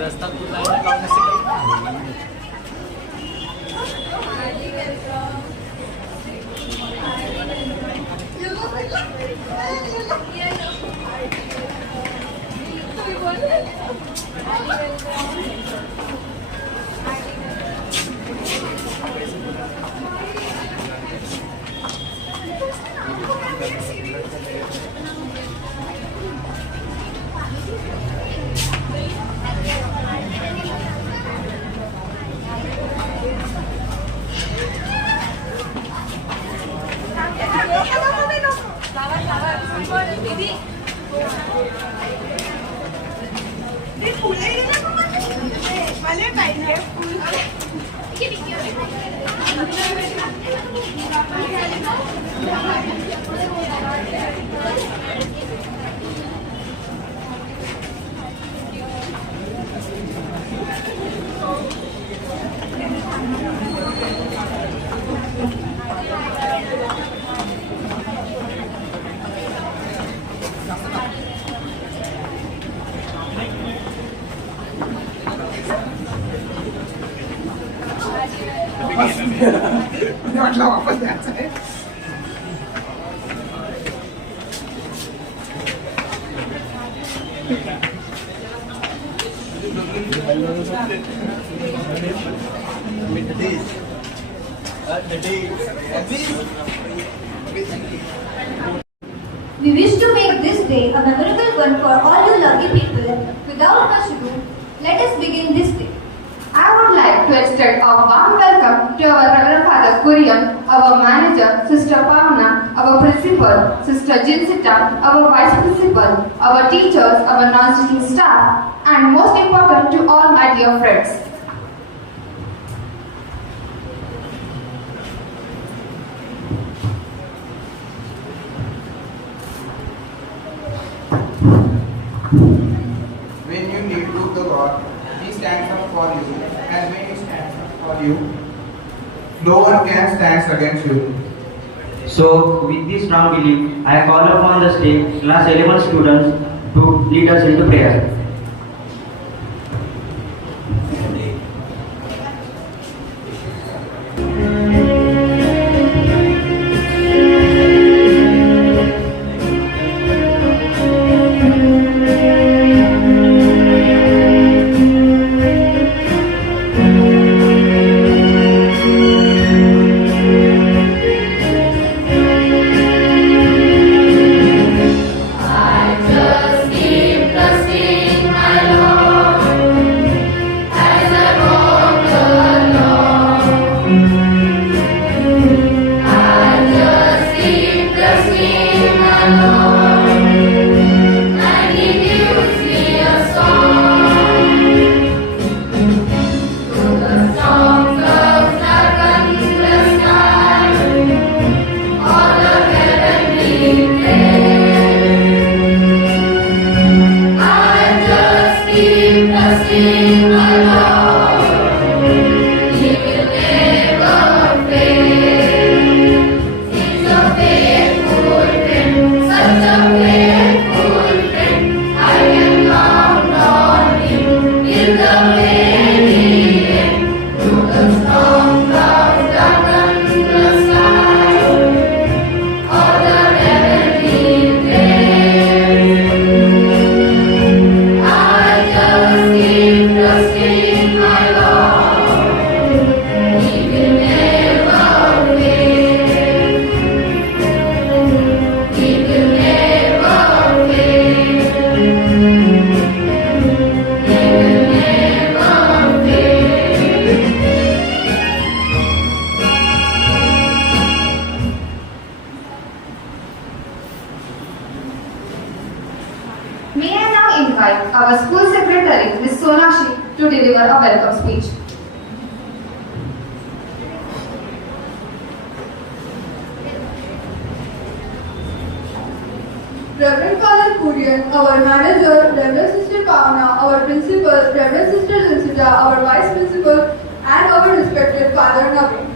रस्ता तुला काढून नसेल. वाटलं वापस द्यायचं आहे. We wish to make this day a memorable one for all you lovely people. Without much ado, let us begin this day. I would like to extend a warm welcome to our Reverend Father Kurian, our manager, Sister Pavna, our principal, Sister Jinsita, our vice principal, our teachers, our non-teaching staff, and most important to all my dear friends. When you need to the God, He stands up for you, and when He stands up for you, no one can stand against you. So, with this strong belief, I call upon the state class 11 students to lead us into prayer. May I now invite our school secretary, Ms. Sonakshi, to deliver a welcome speech. Reverend Father Kurian, our manager, Reverend Sister Pavna, our principal, Reverend Sister Linsita, our vice principal, and our respected Father Naveen.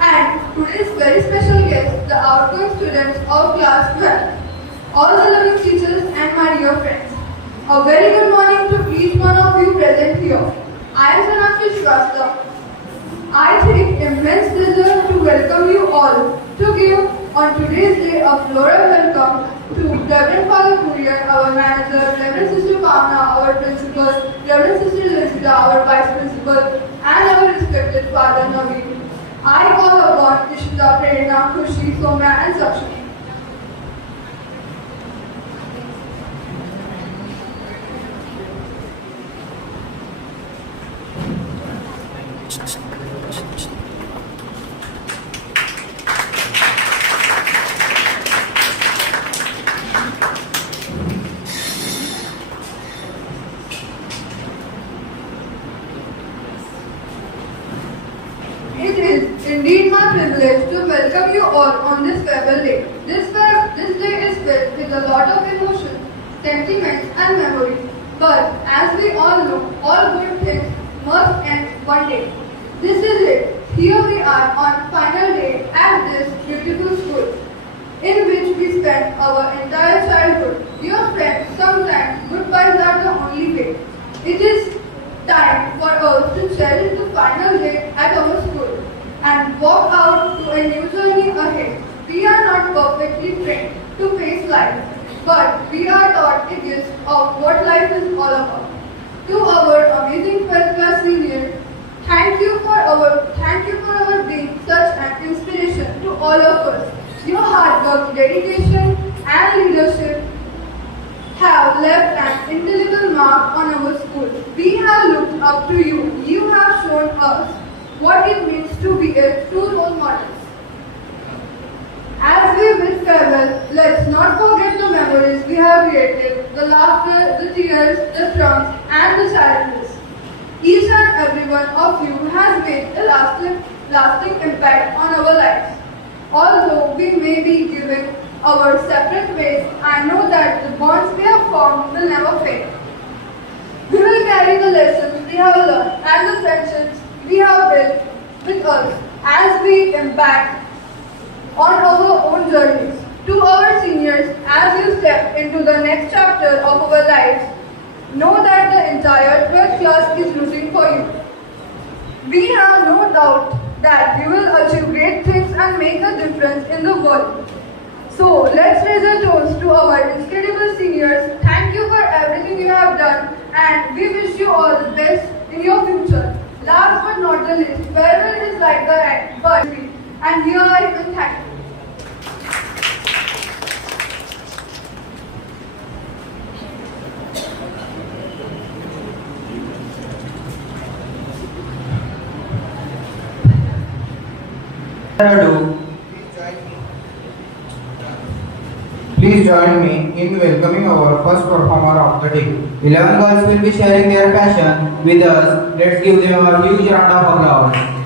And today's very special guest, the outgoing students of class 12, all the loving teachers and my dear friends. A very good morning to each one of you present here. I am Sonakshi Shrivastava. I take immense pleasure to welcome you all to give on today's day a floral welcome to Reverend Father Kurian, our manager, Reverend Sister Pavna, our principal, Reverend Sister Linsita, our vice principal, and our respected Father Naveen. I call upon Ishita, Prerna, Khushi, Somya, and Sakshi. It is indeed my privilege to welcome you all on this farewell day. This day is filled with a lot of emotion, sentiments and memories. But as we all know, all good things must end one day. This is it. Here we are on final day at this beautiful school, in which we spent our entire childhood. Dear friends, sometimes goodbyes are the only way. It is time for us to cherish the final day at our school and walk out to a new journey ahead. We are not perfectly trained to face life, but we are taught a glimpse of what life is all about. To our amazing 12th class seniors, thank you for our being such an inspiration to all of us. Your hard work, dedication, and leadership have left an indelible mark on our school. We have looked up to you. You have shown us what it means to be a true role model. As we bid farewell, let's not forget the memories we have created, the laughter, the tears, the trumps, and the challenges. Each and every one of you has made a lasting impact on our lives. Although we may be given our separate ways, I know that the bonds we have formed will never fade. We will carry the lessons we have learned and the friendships we have built with us as we embark on our own journeys. To our seniors, as you step into the next chapter of our lives, know that the entire 12th class is rooting for you. We have no doubt that you will achieve great things and make a difference in the world. So let's raise a toast to our incredible seniors. Thank you for everything you have done, and we wish you all the best in your future. Last but not the least, farewell is like the end, but and here I will thank you. Please join me in welcoming our first performer of the day. 11 girls will be sharing their passion with us. Let's give them a huge round of applause.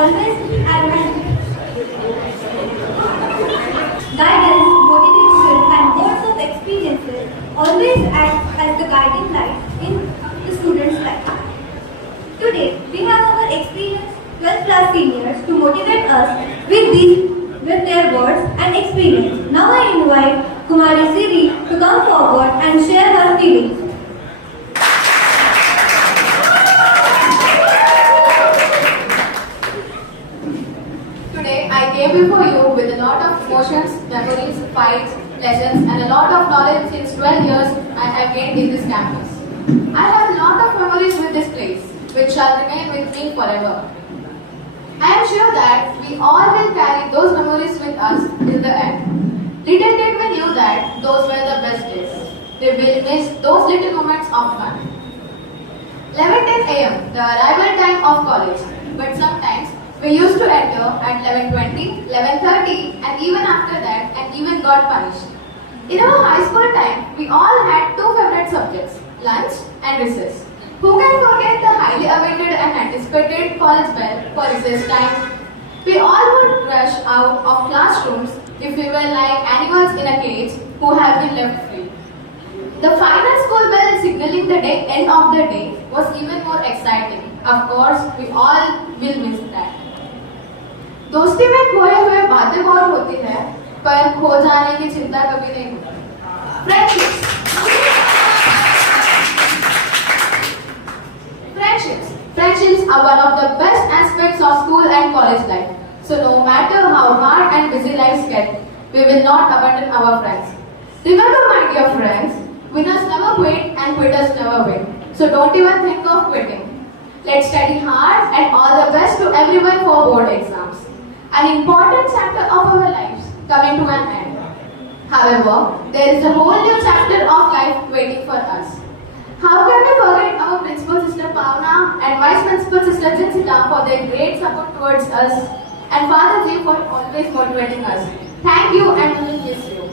always guidance, motivation, and words of experiences always act as the guiding light in the student's life. Today, we have our experienced 12th class seniors to motivate us with their words and experience. Now I invite Kumari Siri to come forward and share her feelings. Today I came before you with a lot of emotions, memories, fights, lessons and a lot of knowledge since 12 years I have gained in this campus. I have a lot of memories with this place, which shall remain with me forever. I am sure that we all will carry those memories with us till the end. Little did we knew that those were the best days. We will miss those little moments of fun. 11:10 a.m. the arrival time of college, but sometimes we used to enter at 11:20, 11:30 and even after that and even got punished. In our high school time, we all had two favorite subjects, lunch and recess. Who can forget the highly awaited and anticipated college bell for recess time? We all would rush out of classrooms if we were like animals in a cage who have been left free. The final school bell signaling the end of the day was even more exciting. Of course, we all will miss that. दोस्ती में खोए हुए बातें बहुत होती है, पर खो जाने की चिंता कभी नहीं होती. Friendships are one of the best aspects of school and college life. So no matter how hard and busy lives get, we will not abandon our friends. Remember, my dear friends, winners never quit and quitters never win. So don't even think of quitting. Let's study hard and all the best to everyone for board exams. An important chapter of our lives coming to an end. However, there is a whole new chapter of life waiting for us. How can we forget our Principal Sister Pavna and Vice Principal Sister Jinsita for their great support towards us, and Father Ji for always motivating us. Thank you and we will miss you.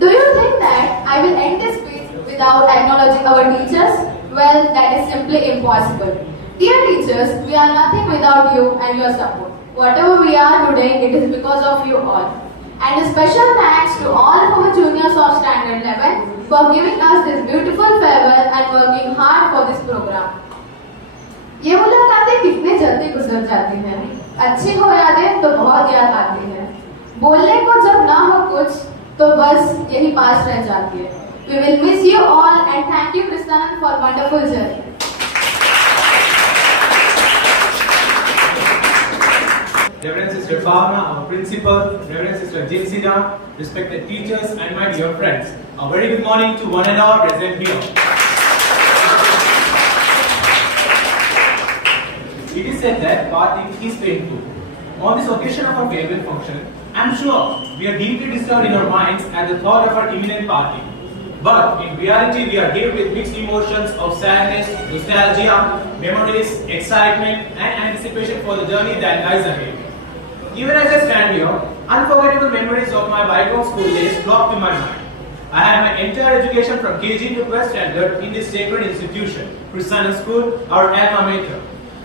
Do you think that I will end this speech without acknowledging our teachers? Well, that is simply impossible. Dear teachers, we are nothing without you and your support. Whatever we are today, it is because of you all. And a special thanks to all of our juniors of Standard 11 for giving us this beautiful farewell and working hard for this program. ये मुलाकातें कितनी जल्दी गुजर जाती हैं. अच्छी हो यादें तो बहुत याद आती हैं. बोलने को जब ना हो कुछ तो बस यही पास रह जाती है. We will miss you all and thank you Kristanand for wonderful journey. Reverend Sister Pavna, our principal, Reverend Sister Jinsita, respected teachers and my dear friends. A very good morning to one and all present here. It is said that parting is painful. On this occasion of our farewell function, I am sure we are deeply disturbed in our minds at the thought of our imminent parting. But in reality, we are dealt with mixed emotions of sadness, nostalgia, memories, excitement, and anticipation for the journey that lies ahead. Even as I stand here, unforgettable memories of my bygone school days flock to my mind. I had my entire education from KG to 12th standard in this sacred institution, Christian School, our alma mater.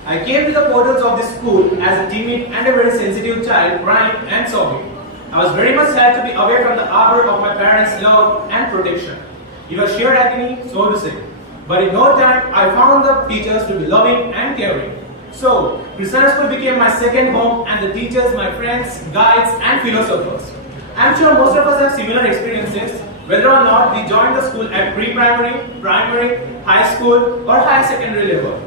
I came to the portals of this school as a timid and a very sensitive child, crying and sobbing. I was very much sad to be away from the arbor of my parents' love and protection. It was sheer agony, so to say. But in no time, I found the teachers to be loving and caring. So, Christian School became my second home and the teachers my friends, guides and philosophers. I am sure most of us have similar experiences, whether or not we joined the school at pre-primary, primary, high school or higher secondary level.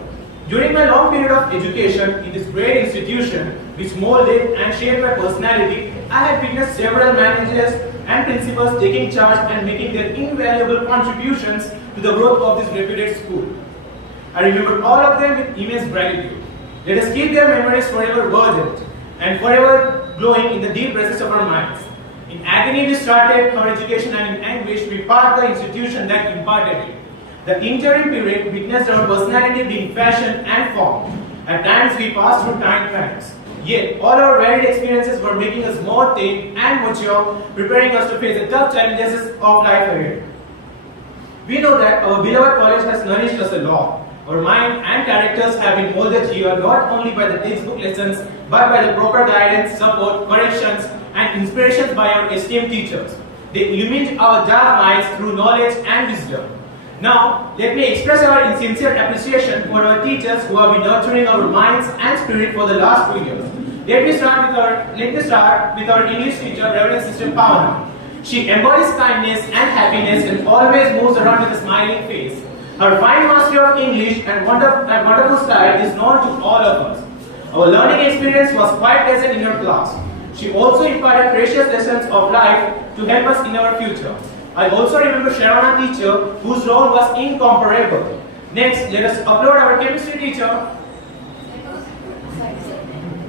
During my long period of education in this great institution, which molded and shaped my personality, I had witnessed several managers and principals taking charge and making their invaluable contributions to the growth of this reputed school. I remember all of them with immense gratitude. Let us keep their memories forever verdant and forever glowing in the deep recesses of our minds. In agony we started our education and in anguish we parted the institution that imparted it. The interim period witnessed our personality being fashioned and formed. At times we passed through times. Yet all our varied experiences were making us more tame and mature, preparing us to face the tough challenges of life ahead. We know that our beloved college has nourished us a lot. Our mind and characters have been molded here not only by the textbook lessons but by the proper guidance, support, corrections, and inspirations by our esteemed teachers. They illuminate our dark minds through knowledge and wisdom. Now, let me express our sincere appreciation for our teachers who have been nurturing our minds and spirit for the last 2 years. Let me start with our English teacher, Reverend Sister Pavana. She embodies kindness and happiness and always moves around with a smiling face. Her fine mastery of English and wonderful style is known to all of us. Our learning experience was quite pleasant in her class. She also imparted precious lessons of life to help us in our future. I also remember Sharana teacher whose role was incomparable. Next, let us upload our chemistry teacher,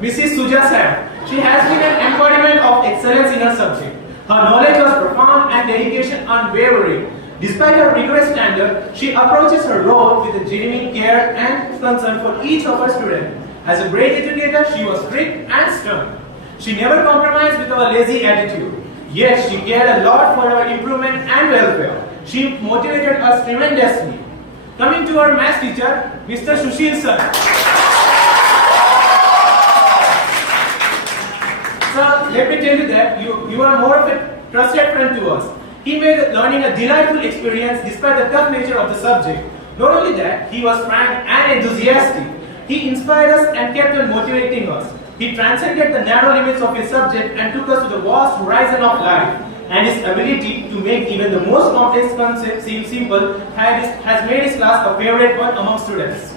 Mrs. Suja Sam. She has been an embodiment of excellence in her subject. Her knowledge was profound and dedication unwavering. Despite her rigorous standard, she approaches her role with a genuine care and concern for each of her students. As a great educator, she was strict and stern. She never compromised with our lazy attitude. Yet, she cared a lot for our improvement and welfare. She motivated us tremendously. Coming to our math teacher, Mr. Sushil sir. Sir, let me tell you that you are more of a trusted friend to us. He made learning a delightful experience despite the tough nature of the subject. Not only that, he was frank and enthusiastic. He inspired us and kept on motivating us. He transcended the narrow limits of his subject and took us to the vast horizon of life. And his ability to make even the most complex concepts seem simple has made his class a favorite one among students.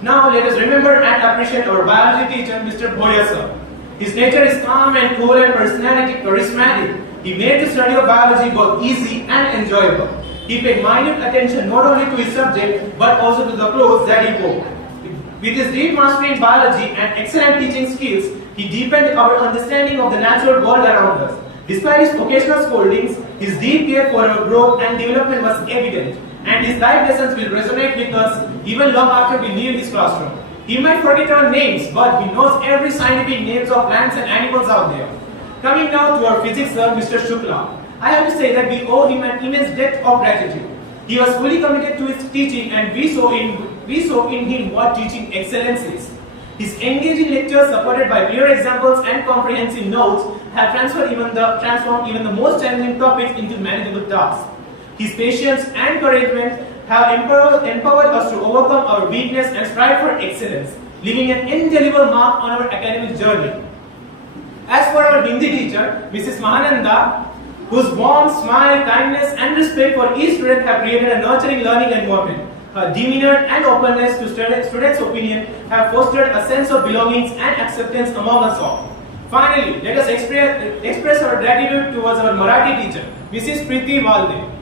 Now let us remember and appreciate our biology teacher, Mr. Boya sir. His nature is calm and cool and personality charismatic. He made the study of biology both easy and enjoyable. He paid minute attention not only to his subject but also to the clothes that he wore. With his deep mastery in biology and excellent teaching skills, he deepened our understanding of the natural world around us. Despite his occasional scoldings, his deep care for our growth and development was evident, and his life lessons will resonate with us even long after we leave this classroom. He might forget our names, but he knows every scientific names of plants and animals out there. Coming now to our physics sir, Mr. Shukla. I have to say that we owe him an immense debt of gratitude. He was fully committed to his teaching, and we saw in him what teaching excellence is. His engaging lectures, supported by clear examples and comprehensive notes, have transformed even the most challenging topics into manageable tasks. His patience and encouragement have empowered us to overcome our weakness and strive for excellence, leaving an indelible mark on our academic journey. As for our Hindi teacher, Mrs. Mahananda, whose warm smile, kindness, and respect for each student have created a nurturing learning environment. Her demeanor and openness to students' opinion have fostered a sense of belonging and acceptance among us all. Finally, let us express our gratitude towards our Marathi teacher, Mrs. Preeti Walde.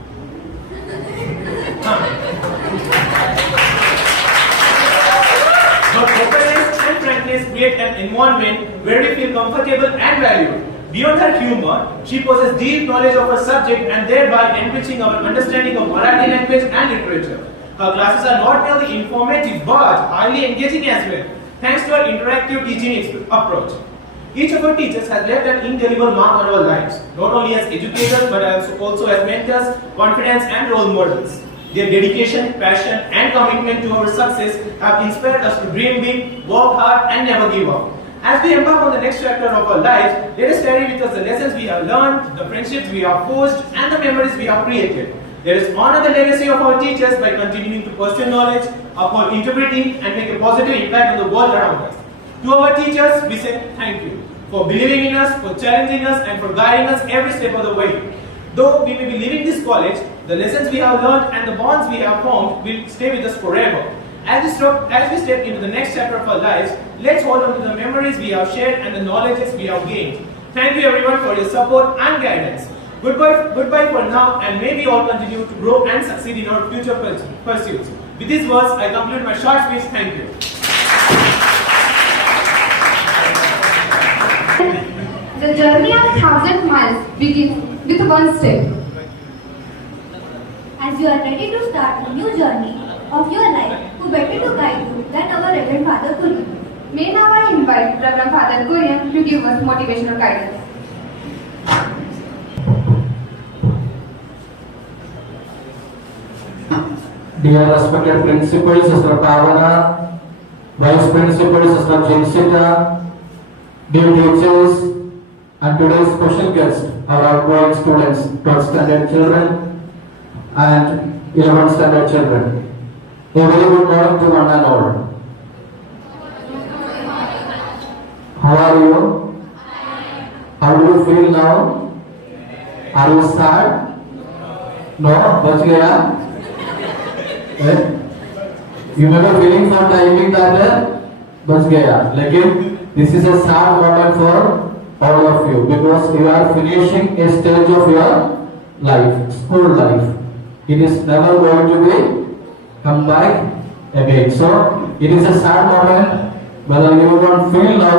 Her openness and frankness create an environment where we feel comfortable and valued. Beyond her humor, she possesses deep knowledge of her subject and thereby enriching our understanding of Marathi language and literature. Her classes are not merely informative but highly engaging as well, thanks to her interactive teaching approach. Each of our teachers has left an indelible mark on our lives, not only as educators but also as mentors, confidants, and role models. Their dedication, passion, and commitment to our success have inspired us to dream big, work hard, and never give up. As we embark on the next chapter of our lives, let us carry with us the lessons we have learned, the friendships we have forged, and the memories we have created. Let us honor the legacy of our teachers by continuing to pursue knowledge, uphold integrity, and make a positive impact on the world around us. To our teachers, we say thank you for believing in us, for challenging us, and for guiding us every step of the way. Though we may be leaving this college, the lessons we have learned and the bonds we have formed will stay with us forever. As we step into the next chapter of our lives, let's hold on to the memories we have shared and the knowledges we have gained. Thank you everyone for your support and guidance. Goodbye for now, and may we all continue to grow and succeed in our future pursuits. With these words, I conclude my short speech. Thank you. The journey of 1,000 miles begins with one step. As you are ready to start a new journey of your life, who better to guide you than our Reverend Father Kurian? May now I invite Reverend Father Kurian to give us motivational guidance. dear respected principal, Sister Pavana, Vice Principal, Sister Jinsita, dear teachers, and today's special guest, our outgoing students, 12th standard children and 11th standard children. A very good morning to one and all. How are you? How do you feel now? Are you sad? No, बच गया? You may be feeling for timing that बच गया, लेकिन this is a sad moment for all of you because you are finishing a stage of your life, school life. It is never going to be come back again. So it is a sad moment, whether you don't feel now,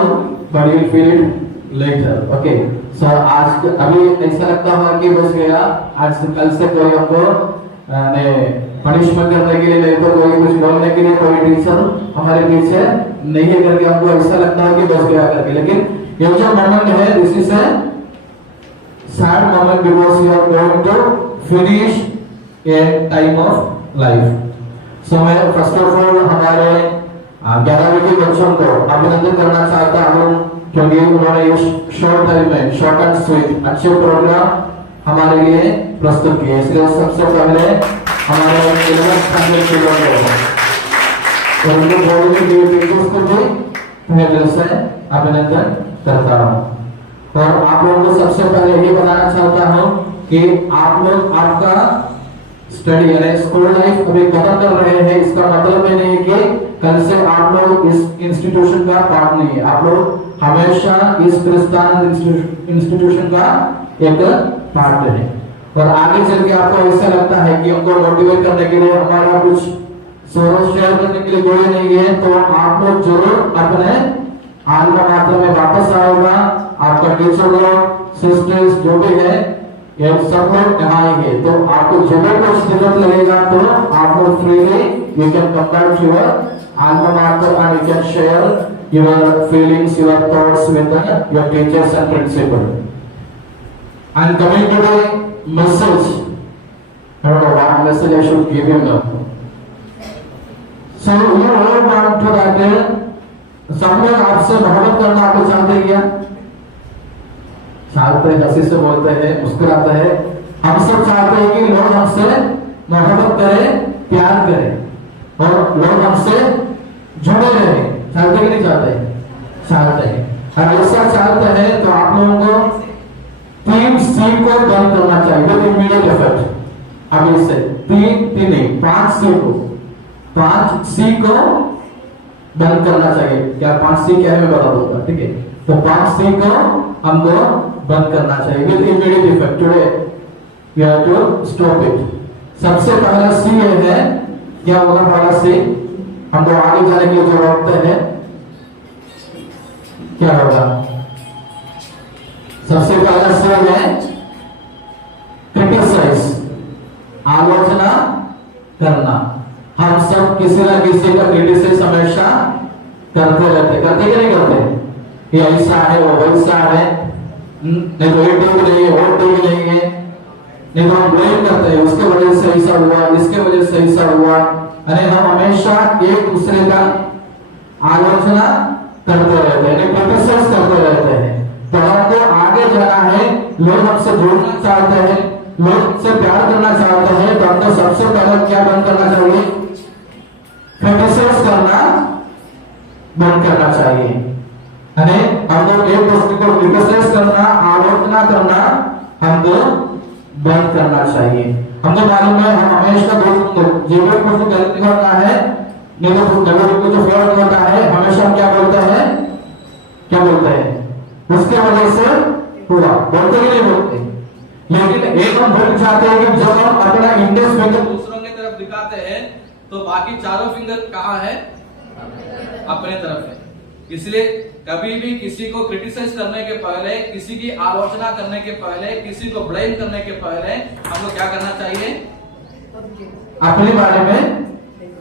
but you will feel it later. Okay. So आज अभी ऐसा लगता होगा कि बस गया, आज से कल से कोई हमको पनिशमेंट करने के लिए नहीं तो कोई कुछ बोलने के लिए कोई टीचर हमारे पीछे नहीं है करके हमको ऐसा लगता है कि बस गया करके, लेकिन ये जो मोमेंट है this is a sad moment because you are going to finish a time of life. So मैं फर्स्ट ऑफ ऑल हमारे 11वीं के बच्चों को अभिनंदन करना चाहता हूँ क्योंकि उन्होंने इस शॉर्ट टाइम में शॉर्ट एंड स्वीट अच्छे प्रोग्राम हमारे लिए प्रस्तुत किए, इसलिए सबसे पहले हमारे 11th स्टैंडर्ड चिल्ड्रन को उनके बोलने के लिए टीचर्स को भी मैं दिल से अभिनंदन करता हूँ। और आप लोगों को सबसे पहले ये बताना चाहता हूँ कि आप लोग आपका स्टडी यानी स्कूल लाइफ अभी खत्म कर रहे हैं, इसका मतलब ये नहीं कि कल से आप लोग इस इंस्टीट्यूशन का पार्ट नहीं है, आप लोग हमेशा इस क्रिस्तान इंस्टीट्यूशन का एक पार्ट है। और आगे चल के आपको ऐसा लगता है कि हमको मोटिवेट करने के लिए हमारा कुछ सोच शेयर करने के लिए कोई नहीं है, तो आप लोग जरूर अपने आत्मा मात्रा में वापस आएगा, आपका टीचर लोग सिस्टर्स जो भी है ये सब लोग आएंगे, तो आपको जब भी कुछ दिक्कत लगेगा तो आप लोग freely you can come back to your alma mater and you can share your feelings, your thoughts with your teachers and principal. And coming to the message, I don't know what message I should give you now. So you all want to that सब लोग आपसे मोहब्बत करना आपको चाहते हैं क्या? चाहते हैं, हंसी से बोलते हैं, मुस्कुराते हैं। हम सब चाहते हैं कि लोग हमसे मोहब्बत करें, प्यार करें और लोग हमसे जुड़े रहे। चाहते कि नहीं चाहते? चाहते हैं। और ऐसा चाहते हैं तो आप लोगों को 3 सी को बंद करना चाहिए विद इमीडिएट इफेक्ट। अभी से 3 नहीं 5 सी को 5 सी को बंद करना चाहिए। क्या 5 सी क्या है मैं बता दूंगा, ठीक है? तो 5 सी को हमको बंद करना चाहिए with immediate effect. Today you have to stop it. सबसे पहला सी है, क्या होगा पहला सी? हमको आगे जाने के लिए जो रोकते हैं क्या होगा? सबसे पहला सी है क्रिटिसाइज, आलोचना करना। हम सब किसी ना किसी का क्रिटिसाइज हमेशा करते रहते, करते कि नहीं करते? ये ऐसा है वो वैसा है, नहीं तो ये ठीक नहीं है वो ठीक नहीं है, नहीं तो हम ब्लेम करते हैं उसके वजह से ऐसा हुआ, इसके वजह से ऐसा हुआ। अरे हम हमेशा एक दूसरे का आलोचना करते रहते हैं, क्रिटिसाइज करते रहते हैं। तो हमको आगे जाना है, लोग हमसे जुड़ना चाहते हैं, लोग हमसे प्यार करना चाहते हैं, तो हमको सबसे पहले क्या बंद करना चाहिए? क्रिटिसाइज करना बंद करना चाहिए। अरे हमको एक दूसरे को क्रिटिसाइज करना, आलोचना करना हमको बंद करना चाहिए। हमको मालूम है हम हमेशा जीवन को जो गलती होता है, नहीं तो जगह को जो फॉल्ट होता है, हमेशा हम क्या बोलते हैं? क्या बोलते हैं? उसके वजह से हुआ, बोलते ही नहीं बोलते। लेकिन एक हम भूल जाते हैं कि जब हम अपना इंडेक्स फिंगर दूसरों की तरफ दिखाते हैं तो बाकी चारों फिंगर कहाँ है? अपने तरफ है। इसलिए कभी भी किसी को क्रिटिसाइज करने के पहले, किसी की आलोचना करने के पहले, किसी को ब्लेम करने के पहले हमको क्या करना चाहिए? अपने बारे में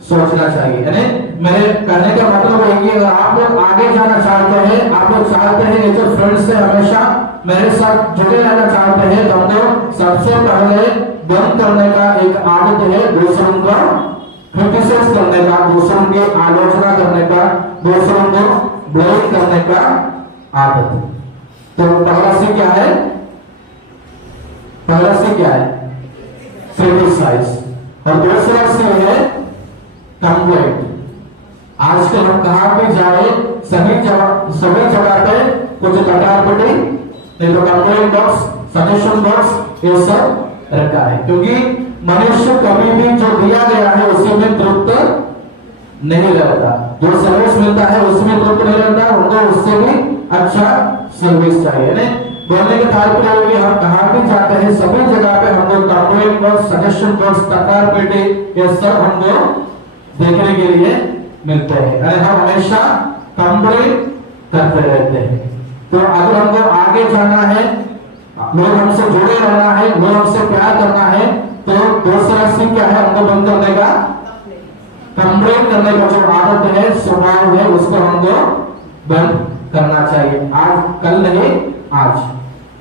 सोचना चाहिए। यानी मेरे कहने का मतलब है कि अगर आप लोग आगे जाना चाहते हैं, आप लोग चाहते हैं जो फ्रेंड्स से हमेशा मेरे साथ जुड़े रहना चाहते हैं, तो हमको सबसे पहले बंद करने का एक आदत है दूसरों को क्रिटिसाइज करने का, दूसरों की आलोचना करने का, दूसरों को ब्लेम करने का आदत। तो पहला सी क्या है? पहला सी क्या है? क्रिटिसाइज। और दूसरा सी है कंप्लेंट। आजकल हम कहां भी जाए सभी जगह पे कुछ कटारपटी, नहीं तो कंप्लेंट बॉक्स, सजेशन बॉक्स, ये सब रखा है। क्योंकि मनुष्य कभी भी जो दिया गया है उसी में तृप्त नहीं रहता, जो सर्विस मिलता है उसमें तृप्त नहीं रहता, उनको उससे भी अच्छा सर्विस चाहिए। नहीं बोलने के तात्पर्य है कि हम कहां भी जाते हैं सभी जगह पे हमको कंप्लेंट बॉक्स, सजेशन बॉक्स, कटारपटी, ये सब हमको देखने के लिए मिलते हैं। अरे हम हमेशा कंप्लेंट करते रहते हैं। तो अगर हमको आगे जाना है, लोग हमसे जुड़े रहना है, लोग हमसे प्यार करना है, तो दूसरा सी क्या है? हमको बंद करने का, कंप्लेंट करने का जो आदत है, स्वभाव है, उसको हमको बंद करना चाहिए। आज कल नहीं, आज।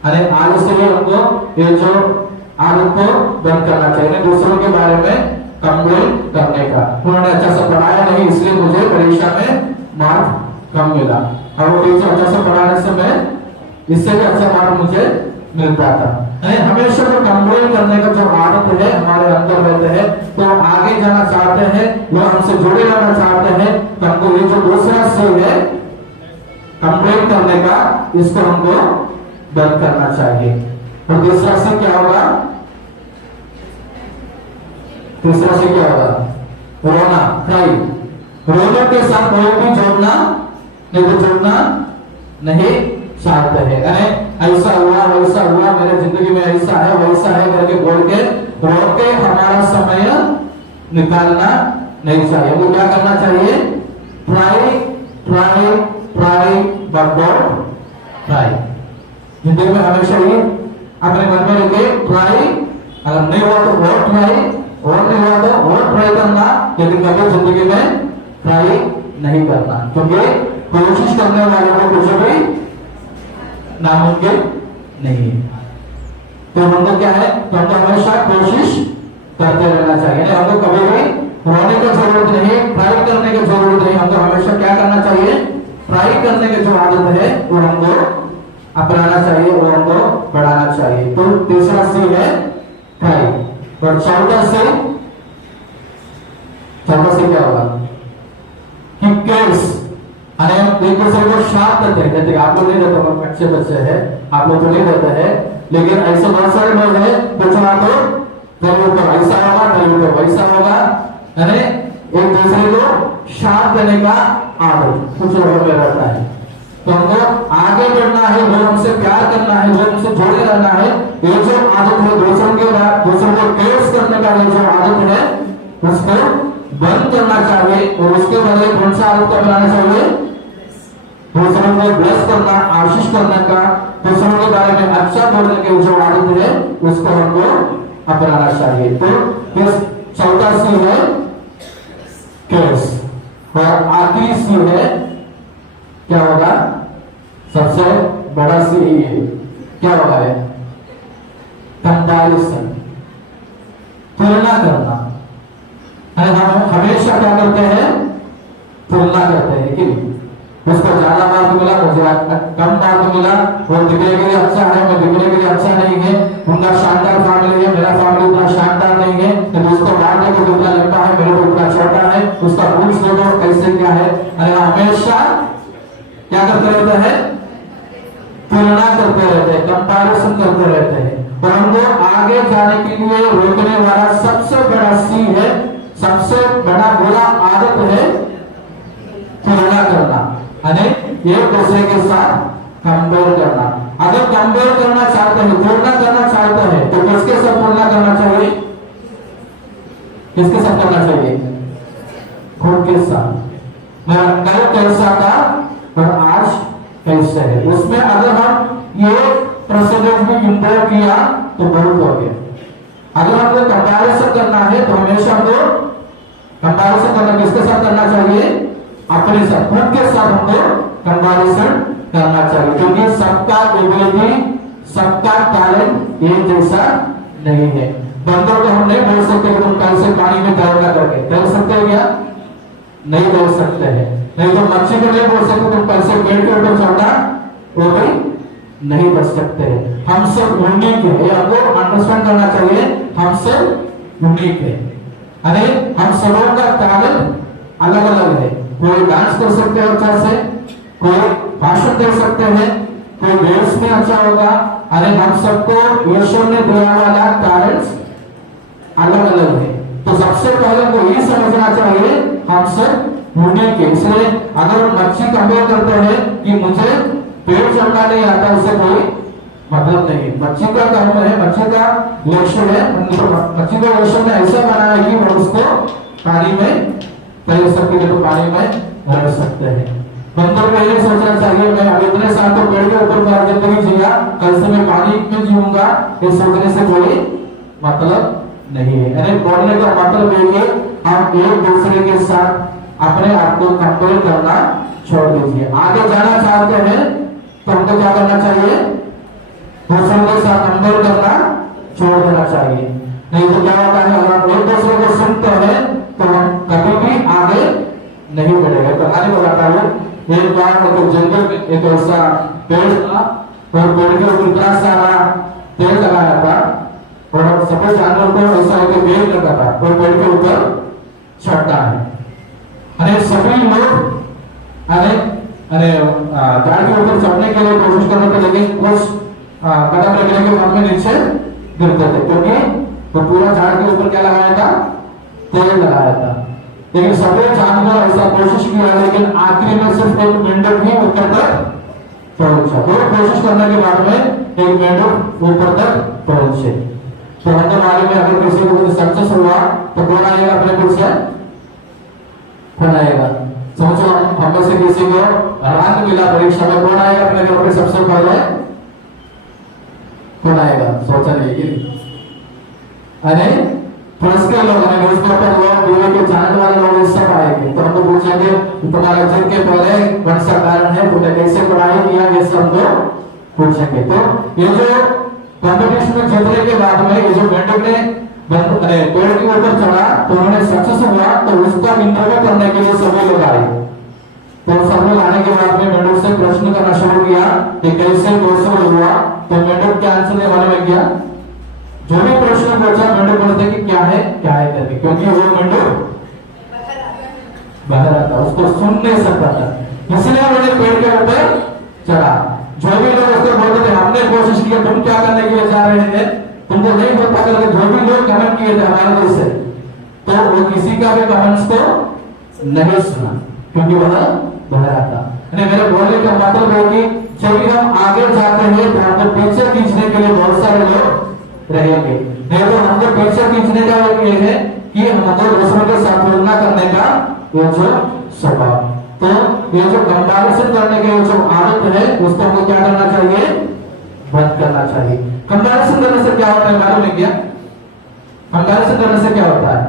अरे आज से ही हमको ये जो आदत को बंद करना चाहिए, दूसरों के बारे में कंप्लेंट करने का। उन्होंने अच्छा से पढ़ाया नहीं इसलिए मुझे परीक्षा में मार्क कम मिला, और वो टीचर अच्छा से पढ़ाने से मैं इससे भी अच्छा मार्क मुझे मिलता था। हमेशा जो कंप्लेंट करने का जो आदत है हमारे अंदर रहते हैं, तो आगे जाना चाहते हैं, वो हमसे जुड़े रहना चाहते हैं, तो हमको ये जो दूसरा सी है कंप्लेंट करने का, इसको हमको बंद करना चाहिए। और दूसरा सी क्या होगा? तीसरा से क्या होगा? रोना, क्राई। रोने के साथ कोई भी जोड़ना नहीं, तो जोड़ना नहीं चाहते हैं। अरे ऐसा हुआ, वैसा हुआ, मेरे जिंदगी में ऐसा है, वैसा है करके बोल के रोक के हमारा समय निकालना नहीं चाहिए। वो क्या करना चाहिए? Try try try but don't try. जिंदगी में हमेशा ही अपने मन में रखे ट्राई, अगर नहीं हुआ तो और ट्राई, और नहीं हुआ तो और ट्राई करना, लेकिन कभी जिंदगी में ट्राई नहीं करना, क्योंकि कोशिश करने वाले को कुछ भी नामुमकिन नहीं है। तो हमको क्या है? तो हमको हमेशा कोशिश करते रहना चाहिए। हमको कभी भी रोने की जरूरत नहीं, ट्राई करने की जरूरत नहीं, हमको हमेशा क्या करना चाहिए? ट्राई करने की जो आदत है वो हमको अपनाना चाहिए, वो हमको बढ़ाना चाहिए। तो तीसरा सी है ट्राई। और चौथा से क्या होगा? कि केस। अरे एक दूसरे को शाप देते हैं, जैसे आप लोग नहीं देते, अच्छे बच्चे हैं, आप लोग तो नहीं देते हैं, लेकिन ऐसे बहुत सारे लोग हैं पूछना तो ऐसा होगा, वैसा होगा। अरे एक दूसरे को शाप देने का आदत कुछ लोगों में रहता है। तो हमको आगे बढ़ना है, वो हमसे प्यार करना है, वो हमसे जुड़े रहना है। ये जो आदत है दूसरों को केस करने का ये जो आदत है, उसको बंद करना चाहिए। और उसके बदले कौन सा आदत को अपनाना चाहिए? दूसरों को ब्लेस करना, आशीष करने का, दूसरों के बारे में अच्छा बोलने की जो आदत है उसको हमको अपनाना चाहिए। तो चौथा सी है केस। और आखिरी सी है क्या होगा? सबसे बड़ा सी ही है, क्या होगा? कंपैरिजन, तुलना करना। हम हमेशा क्या करते हैं? तुलना करते हैं कि उसको ज्यादा मार्क मिला, मुझे कम मार्क मिला, वो दिखने के लिए अच्छा है, मैं दिखने के लिए अच्छा नहीं है, उनका शानदार फैमिली है, मेरा फैमिली उतना शानदार नहीं है, तो उसको मारने को उतना लंबा है, मेरे को उतना छोटा है, उसका रूल्स देखो कैसे क्या है। अरे हमेशा क्या करते रहते हैं? तुलना करते रहते हैं, कंपैरिजन करते रहते हैं। और हमको आगे जाने के लिए रोकने वाला सबसे बड़ा सी है, सबसे बड़ा बुरा आदत है तुलना करना, एक दूसरे के साथ कंपेयर करना। अगर कंपेयर करना चाहते हैं, तुलना करना चाहते हैं, तो किसके साथ तुलना करना चाहिए? किसके साथ करना चाहिए? खुद के साथ। मेरा कल कैसा था और आज कैसे है, उसमें अगर हम ये परसेंटेज भी इंप्रूव किया तो बहुत हो गया। अगर हमको कंपैरिजन करना है तो हमेशा हमको कंपैरिजन करना किसके साथ करना चाहिए? अपने साथ, खुद के साथ हमको कंपैरिजन करना चाहिए, क्योंकि सबका एबिलिटी, सबका टैलेंट एक जैसा नहीं है। बंदर को हम नहीं बोल सकते कि तुम कल से पानी में तैरना करके, तैर सकते हो क्या? नहीं तैर सकते हैं। नहीं तो मच्छी को नहीं बोल सकते तुम कल से पेड़ के ऊपर चढ़ना, वो भी नहीं बच सकते हैं। हम सब यूनिक है, ये आपको अंडरस्टैंड करना चाहिए। हम सब यूनिक है, अरे हम सबों का टैलेंट अलग अलग है। कोई डांस कर सकते हैं अच्छा से, कोई भाषण दे सकते हैं, कोई रेस में अच्छा होगा। अरे हम सबको ईश्वर ने दिया वाला टैलेंट्स अलग अलग है। तो सबसे पहले को ये समझना चाहिए हम सब यूनिक है। इसलिए अगर मच्छी कंपेयर करते हैं कि मुझे पेड़ चढ़ना नहीं आता, उससे कोई मतलब नहीं। मच्छी का कर्म है, मच्छी का लक्ष्य है, मच्छी का लक्ष्य ने ऐसा बनाया कि वो उसको पानी में तैर सकते हैं, तो पानी में रह सकते हैं। बंदर को यही सोचना चाहिए मैं अब इतने साल तो पेड़ के ऊपर मेरा जिंदगी जिया, कल से मैं पानी में जीऊंगा, ये सोचने से कोई मतलब नहीं है। यानी बोलने का मतलब है कि हम एक दूसरे के साथ अपने आप को कंपेयर करना छोड़ दीजिए। आगे जाना चाहते हैं तो हमको क्या करना चाहिए? दूसरों के साथ कंपेयर करना छोड़ देना चाहिए। नहीं तो क्या होता है, अगर हम एक दूसरे को सुनते हैं तो हम कभी भी आगे नहीं बढ़ेगा। तो आगे बताता हूँ, एक बार मतलब जंगल में एक ऐसा पेड़ था और पेड़ के ऊपर इतना सारा तेल लगाया था और सभी जानवर को ऐसा एक पेड़ लगा था और पेड़ के ऊपर चढ़ता है। अरे सभी लोग अरे अरे झाड़ के ऊपर चढ़ने के लिए कोशिश करने के, लेकिन कुछ कदम रखने के बाद में नीचे गिरते थे, क्योंकि वो पूरा झाड़ के ऊपर क्या लगाया था? तेल लगाया था। लेकिन सभी जानवर ऐसा कोशिश किया, लेकिन आखिरी में सिर्फ एक मेंढक ही ऊपर तक पहुंचा। तो कोशिश करने के बाद में एक मेंढक ऊपर तक पहुंचे। तो हम तो मालूम है अगर किसी को सक्सेस हुआ तो कौन आएगा अपने पीछे? कौन आएगा? सोचो हम में से किसी को रैंक मिला परीक्षा में, कौन आएगा अपने घर पे सबसे पहले? कौन आएगा? सोचा नहीं। अरे पुरस्कार लोग, न्यूज़पेपर लोग, टीवी के चैनल वाले लोग सब आएंगे तो हमको पूछेंगे तुम्हारा एग्जाम के पहले कौन सा कारण है, तुमने कैसे पढ़ाई किया, ये सब हमको पूछेंगे। तो ये जो कंपटीशन में जीतने के बाद में ये जो मेंढक ने पेड़ के ऊपर चढ़ा तो उन्होंने सक्सेस हुआ, तो उसका इंटरव्यू करने के लिए सभी लोग आए। तो सब लोग आने के बाद में मेंढक से प्रश्न करना शुरू किया कि कैसे पॉसिबल हुआ। तो मेंढक के आंसर देने वाले में क्या, जो भी प्रश्न पूछा मेंढक बोलते कि क्या है करके, क्योंकि वो मेंढक बहरा था, उसको सुन नहीं सकता था, इसलिए उन्होंने पेड़ के ऊपर चढ़ा। जो भी लोग उसको बोलते थे हमने कोशिश की, तुम क्या करने के लिए जा रहे थे, तुमको नहीं होता करके जो भी लोग कमेंट किए थे हमारे दिल से, तो वो किसी का भी कमेंट्स को नहीं सुना, क्योंकि वह बहरा था। मेरे बोलने का मतलब है कि जब भी हम आगे जाते हैं तो हमको पीछे खींचने के लिए बहुत सारे लोग रहेंगे। नहीं तो हमको पीछे खींचने का ये है कि हमको दूसरों के साथ तुलना करने का वो जो स्वभाव, तो ये जो कंपैरिजन करने की जो आदत है उसको हमको क्या करना चाहिए? बंद करना चाहिए। कंपैरिजन करने से क्या होता है मालूम है क्या? कंपैरिजन करने से क्या होता है?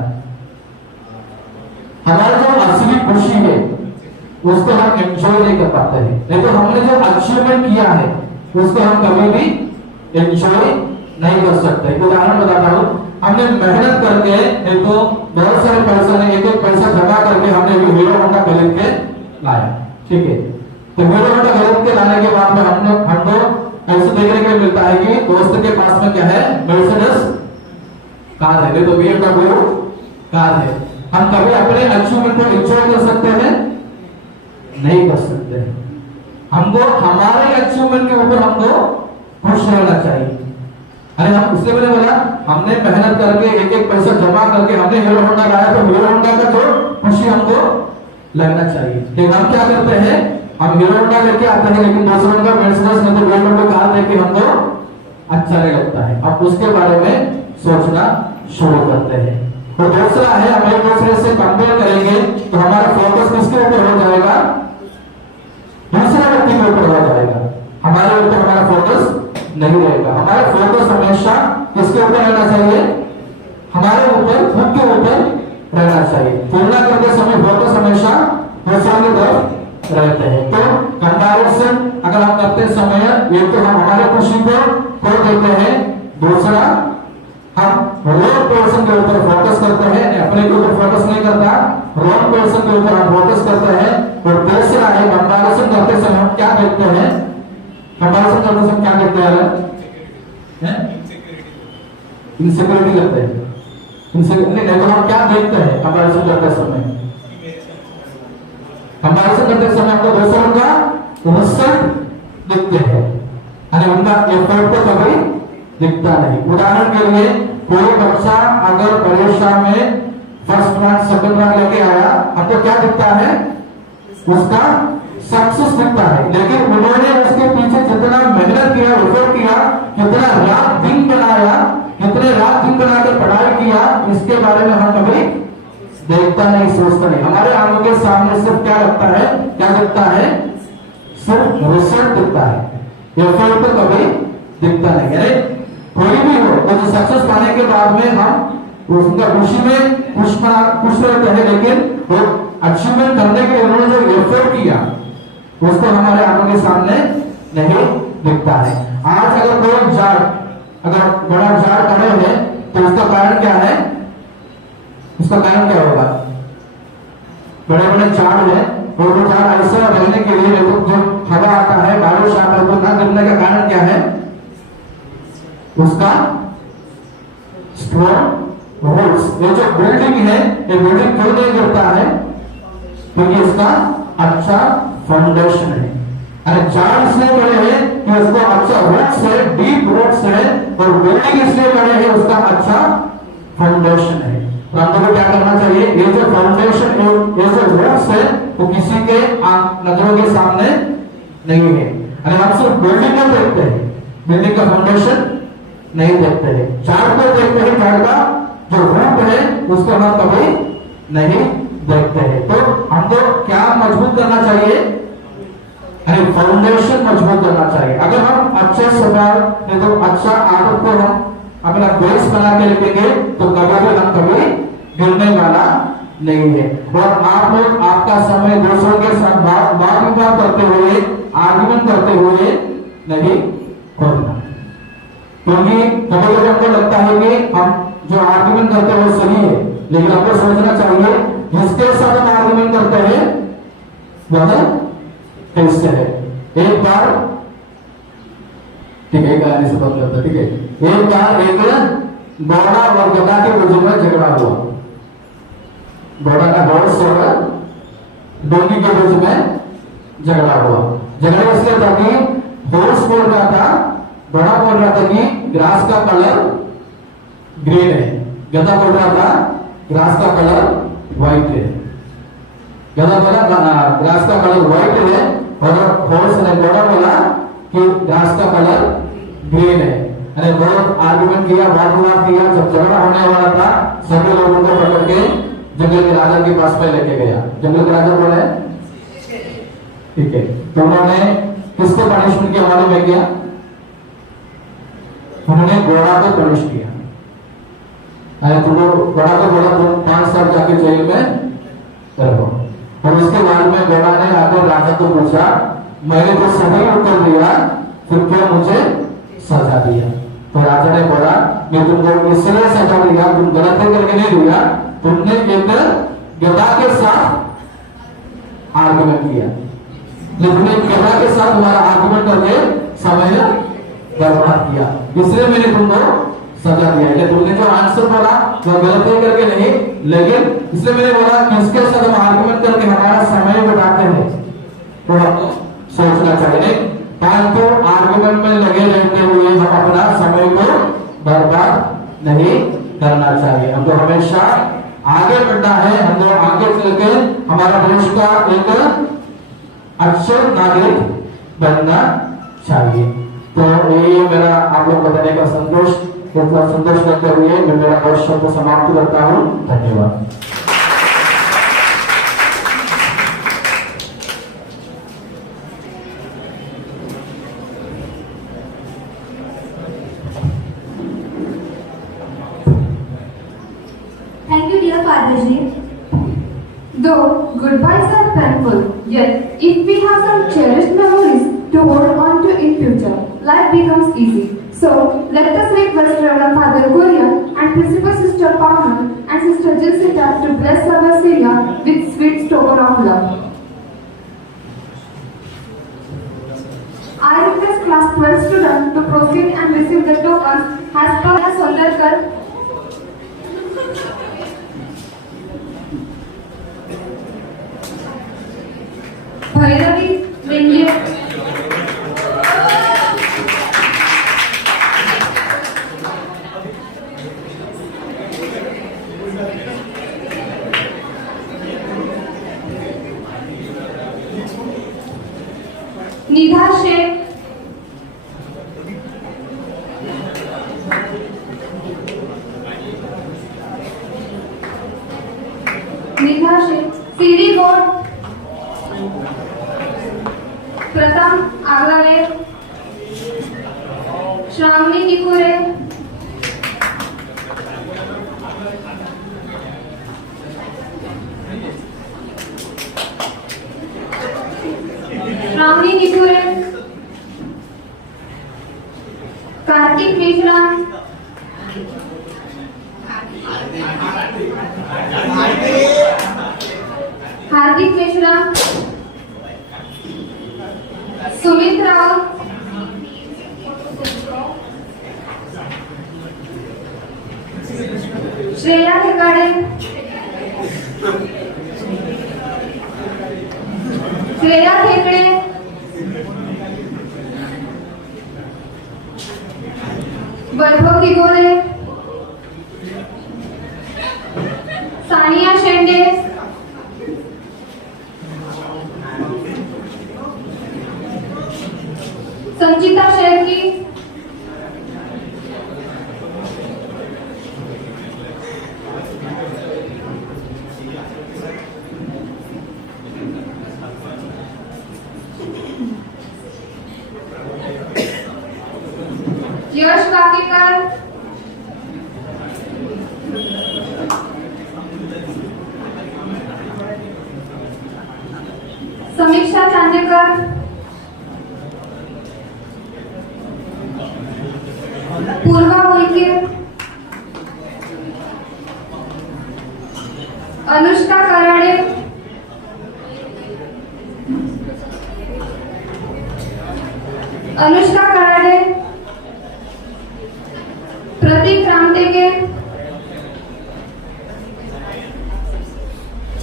हमारा जो असली खुशी है उसको हम एंजॉय नहीं कर पाते हैं। नहीं तो हमने जो अचीवमेंट किया है उसको हम कभी भी एंजॉय नहीं कर सकते। उदाहरण बताता हूँ, हमने मेहनत करके एक तो बहुत सारे पैसा ने एक पैसा जमा करके हमने भी हीरो होंडा खरीद के लाया, ठीक है। तो हीरो होंडा खरीद के लाने के बाद में हमको ऐसे देखने को मिलता है कि दोस्त के पास में क्या है? मर्सिडीज कार है, नहीं तो BMW कार है। हम कभी अपने अचीवमेंट को एंजॉय कर सकते हैं? नहीं कर सकते हैं। हमको हमारे अचीवमेंट के ऊपर हमको खुश रहना चाहिए। अरे हम उससे मैंने बोला हमने मेहनत करके एक पैसा जमा करके हमने हीरो होंडा लाया, तो हीरो होंडा का जो खुशी हमको लगना चाहिए। लेकिन हम क्या करते हैं? हम हीरो होंडा लेके आते हैं, लेकिन दूसरों का मर्सिडीज में तो BMW कार लेके हमको अच्छा नहीं लगता है। अब उसके बारे में सोचना शुरू करते हैं। तो दूसरा है, हम एक दूसरे से कंपेयर करेंगे तो हमारा फोकस किसके ऊपर हो जाएगा? दूसरे व्यक्ति के ऊपर हो जाएगा, हमारे ऊपर हमारा फोकस नहीं रहेगा। हमारा फोकस हमेशा किसके ऊपर रहना चाहिए? हमारे ऊपर, खुद के ऊपर रहना चाहिए। तुलना करते समय फोकस हमेशा दूसरों की तरफ रहते हैं। तो कंपैरिजन अगर हम करते समय एक तो हम हमारे खुशी को खो देते हैं, दूसरा हम रॉन्ग पर्सन के ऊपर फोकस करते हैं, अपने के ऊपर फोकस नहीं करता, रॉन्ग पर्सन के ऊपर हम फोकस करते हैं। और दूसरा है कंपैरिजन करते समय हम क्या देखते हैं, कंपैरिजन करते समय क्या देखते हैं, इनसिक्योरिटी लगते हैं, इनसिक्योरिटी नहीं तो हम क्या देखते हैं कंपैरिजन करते समय, कंपैरिजन करते समय आपको दूसरों का रिजल्ट दिखते हैं, यानी उनका एफर्ट तो कभी दिखता नहीं। उदाहरण के लिए कोई बच्चा अगर परीक्षा में फर्स्ट रैंक सेकंड रैंक लेके आया, आपको क्या दिखता है, उसका सक्सेस दिखता है। लेकिन उन्होंने उसके पीछे जितना मेहनत किया, एफर्ट किया, कितना रात दिन बनाया, कितने रात दिन बनाकर पढ़ाई किया, इसके बारे में हम कभी देखता नहीं, सोचता नहीं। हमारे आंखों के सामने सिर्फ क्या लगता है, क्या दिखता है, सिर्फ रिजल्ट दिखता है, एफर्ट तो कभी दिखता नहीं। यानी कोई भी हो तो सक्सेस पाने के बाद में हम उसका खुशी में खुश रहते हैं, लेकिन वो अचीवमेंट करने के लिए उन्होंने जो एफर्ट किया उसको हमारे आंखों के सामने नहीं दिखता है। आज अगर कोई झाड़, अगर बड़ा झाड़ खड़े हैं तो उसका कारण क्या है, उसका कारण क्या होगा, बड़े बड़े झाड़ है और वो झाड़ ऐसा रहने के लिए जो हवा आता है, बारिश आता है, तो ना गिरने का कारण क्या है, उसका स्ट्रॉन्ग रूट्स। ये जो बिल्डिंग है, ये बिल्डिंग क्यों नहीं गिरता है, क्योंकि इसका अच्छा फाउंडेशन है। अरे झाड़ इसलिए बड़े हैं कि उसको अच्छा रूट्स है, डीप रूट्स है, और बिल्डिंग इसलिए बड़े हैं उसका अच्छा फाउंडेशन है। तो हमको क्या करना चाहिए, ये जो फाउंडेशन, ये जो रूट्स है वो किसी के नजरों के सामने नहीं है। अरे हम सिर्फ बिल्डिंग को देखते हैं, बिल्डिंग का फाउंडेशन नहीं देखते हैं, झाड़ को देखते हैं, झाड़ का जो रूट है उसको हम कभी नहीं देखते हैं। तो हमको क्या मजबूत करना चाहिए, अरे फाउंडेशन मजबूत करना चाहिए। अगर हम अच्छे स्वभाव तो अच्छा आदत को हम अपना बेस बना के रखेंगे तो कभी भी हम कभी गिरने वाला नहीं है। और आप लोग आपका समय दूसरों के साथ बात विवाद करते हुए, आर्गुमेंट करते हुए नहीं खोना, क्योंकि कभी कभी हमको लगता है कि हम जो आर्गुमेंट करते हैं वो सही है, लेकिन आपको सोचना चाहिए जिसके साथ हम आर्गुमेंट करते हैं वह कैसे है। एक बार, ठीक है, कहानी से बात करता, ठीक है। एक बार एक घोड़ा और गधा के बीच में झगड़ा हुआ, घोड़ा का हॉर्स और डोंगी के बीच में झगड़ा हुआ। झगड़ा इसलिए था कि हॉर्स बोल रहा था, घोड़ा बोल रहा था कि ग्रास का कलर ग्रीन है, गधा बोल रहा था ग्रास का कलर व्हाइट है। गधा बोला ग्रास का कलर व्हाइट है और हॉर्स ने, घोड़ा बोला कि ग्रास का कलर ग्रीन है। अरे बहुत आर्गुमेंट किया, वाद विवाद किया। जब झगड़ा होने वाला था सभी लोगों को पकड़ के जंगल के राजा के पास पे लेके गया। जंगल के राजा बोले ठीक है, तो उन्होंने किसको पनिशमेंट किया मालूम है क्या, उन्होंने घोड़ा को पनिश किया। अरे तुमको घोड़ा को बोला तुम 5 साल जाके जेल में रहो। और उसके बाद में घोड़ा ने आकर राजा को पूछा, मैंने तो सही उत्तर दिया, फिर क्यों मुझे सजा दिया? तो राजा ने बोला मैं तुमको इसलिए सजा दिया, तुम गलत करके नहीं दिया, तुमने एक गधा के साथ आर्गुमेंट किया, तुमने गधा के साथ हमारा आर्गुमेंट करके समय बर्बाद किया, इसलिए मैंने तुमको सजा दिया। लेकिन तुमने जो आंसर बोला वो गलत करके नहीं, लेकिन इसलिए मैंने बोला किसके साथ हम आर्गुमेंट करके हमारा समय बिताते हैं, तो हमको सोचना चाहिए। फालतू आर्गुमेंट में लगे रहते हुए हम अपना समय को बर्बाद नहीं करना चाहिए। हमको हमेशा आगे बढ़ना है, हमको आगे चलकर हमारा देश का एक अच्छे नागरिक बनना चाहिए। तो ये मेरा आप लोग बताने का संतोष करते हुए मैं मेरा वर्कशॉप को समाप्त करता हूँ। धन्यवाद। Thank you, dear Fatherji. Though goodbyes are painful, yet if we have some cherished memories to hold on to in future, life becomes easy. So, let us request Reverend Father Gurion and Principal Sister Pavan and Sister Jessica to bless our senior with sweet token of love. I request class 12 students to proceed and receive the tokens as per Soldarkar. Bhairavi Venye. निधा शेख, निधा शेख, सीरी बोर्ड, प्रथम आगलावे, श्रावणी निकुरे, श्रावणी निकुरे, कार्तिक मेश्राम, हार्दिक मेश्राम, सुमित राउत, श्रेया हेकाडे, श्रेया खेकडे, वैभव किगोरे, सानिया शेंडे, संचिता शेरकी, यश काकेकर, समीक्षा चांदेकर, पूर्वा उइके, अनुष्का कराडे, अनुष्का कराडे, प्रतीक रामटेके,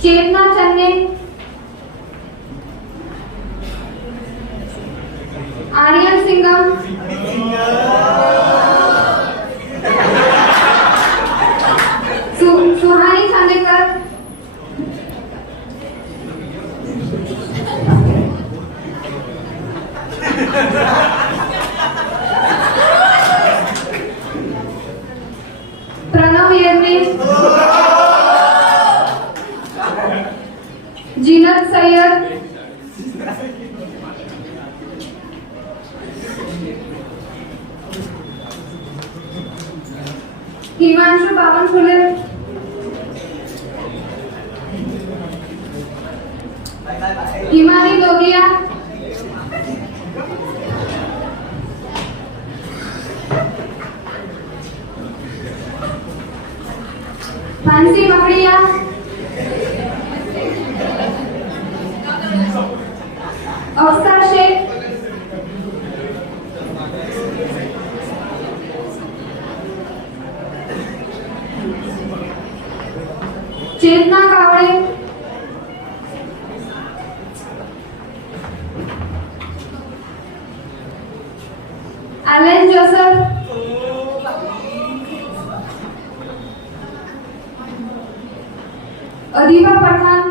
चेतना चन्ने, आर्यन सिंगम, सुहानी चांदेकर, प्रणव येरने, जीनत सैयद, हिमांशु बावनकुले, हिमानी दोगिया, फांसी मकड़िया, अफसर शेख, चेतना कावड़े, एलन जोसेफ, अदीबा पठान,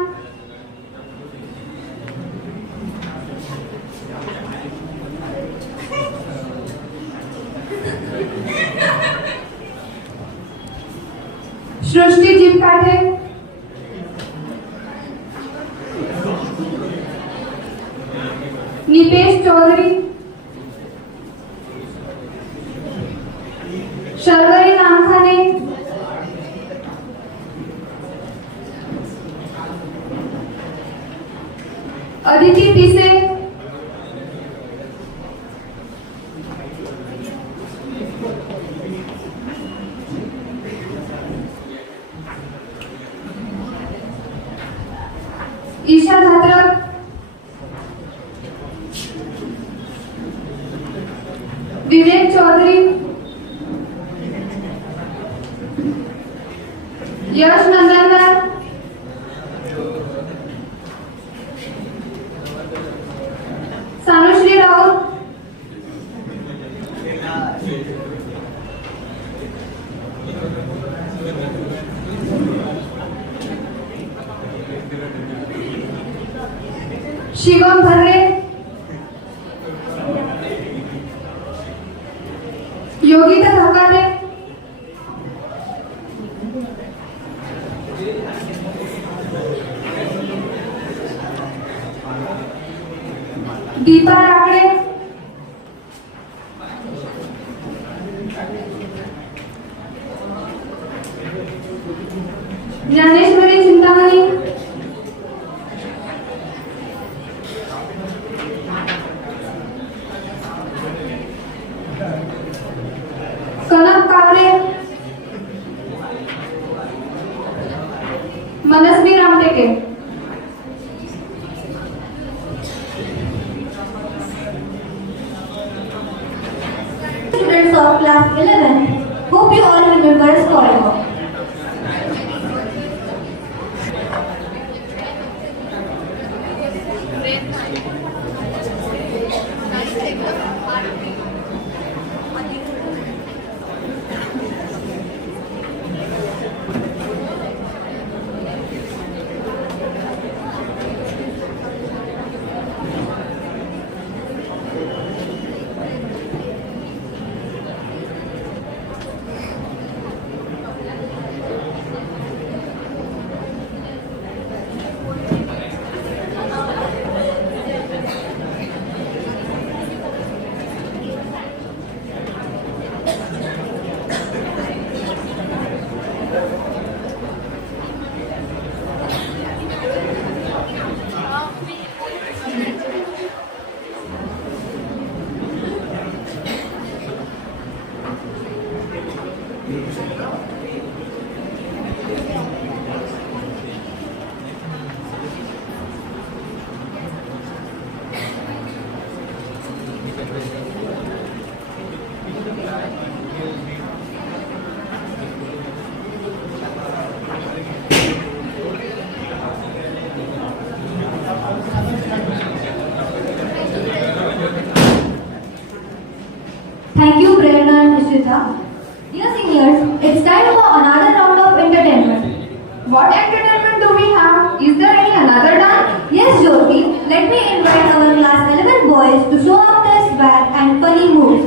सृष्टि जीपकाठे, नितेश चौधरी, शर्वरी नामखाने, अदिति पिसे, विवेक चौधरी, यश नंदनकर, सानुश्री राउत, शिवम भर्रे, योगिता धकारे, दीपा राकड़े, ज्ञानेश्वरी चिंतामणि, कनक कावरे, मनस्वी Ramteke, Students of class 11, hope you all remember us forever. Thank you, Prerna and Nishita. Dear seniors, it's time for another round of entertainment. what entertainment do we have? Is there any another dance? Yes, Jyoti, let me invite our class 11 boys to show off their swag and funny moves.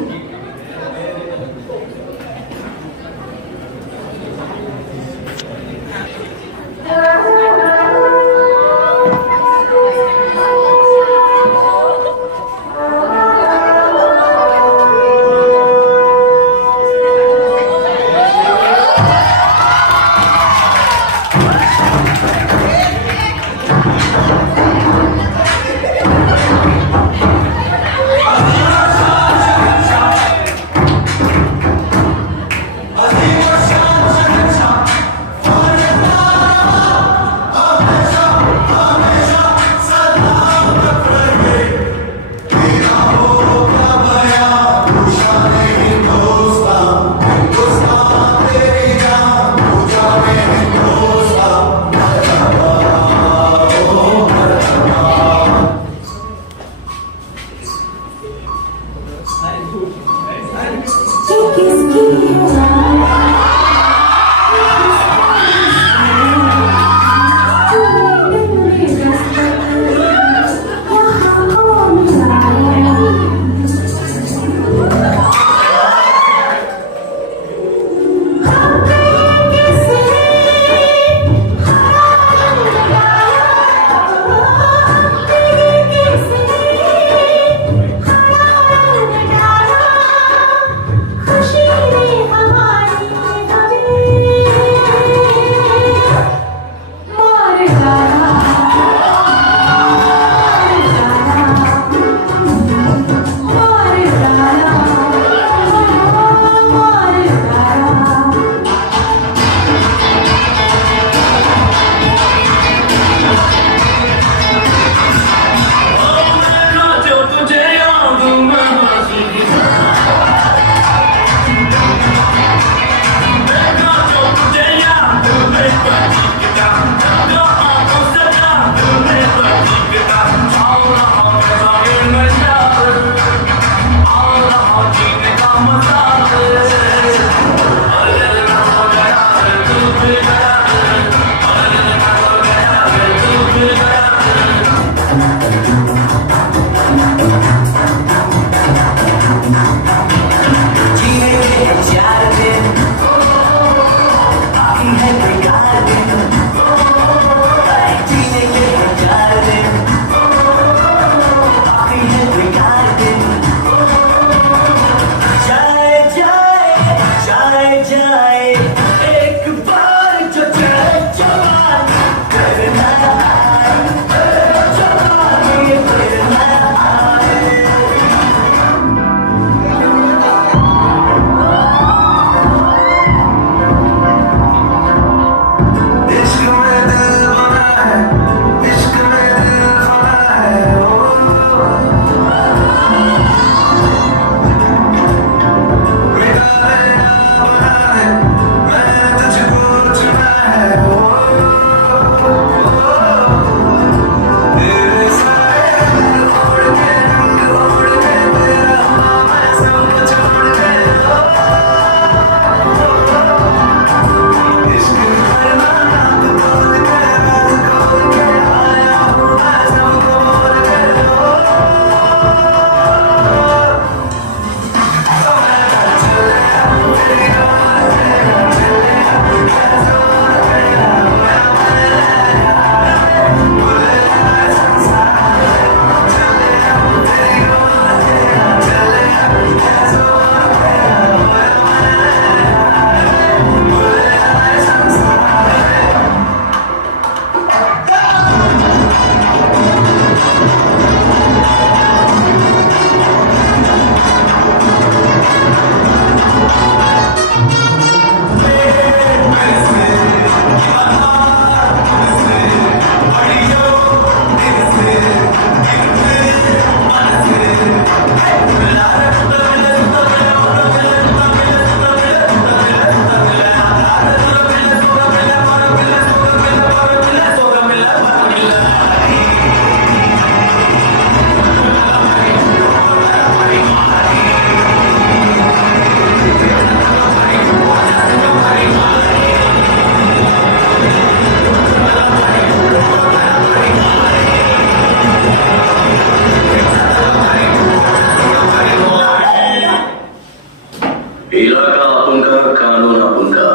खुशी में हम कानून उनका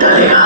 डलेगा।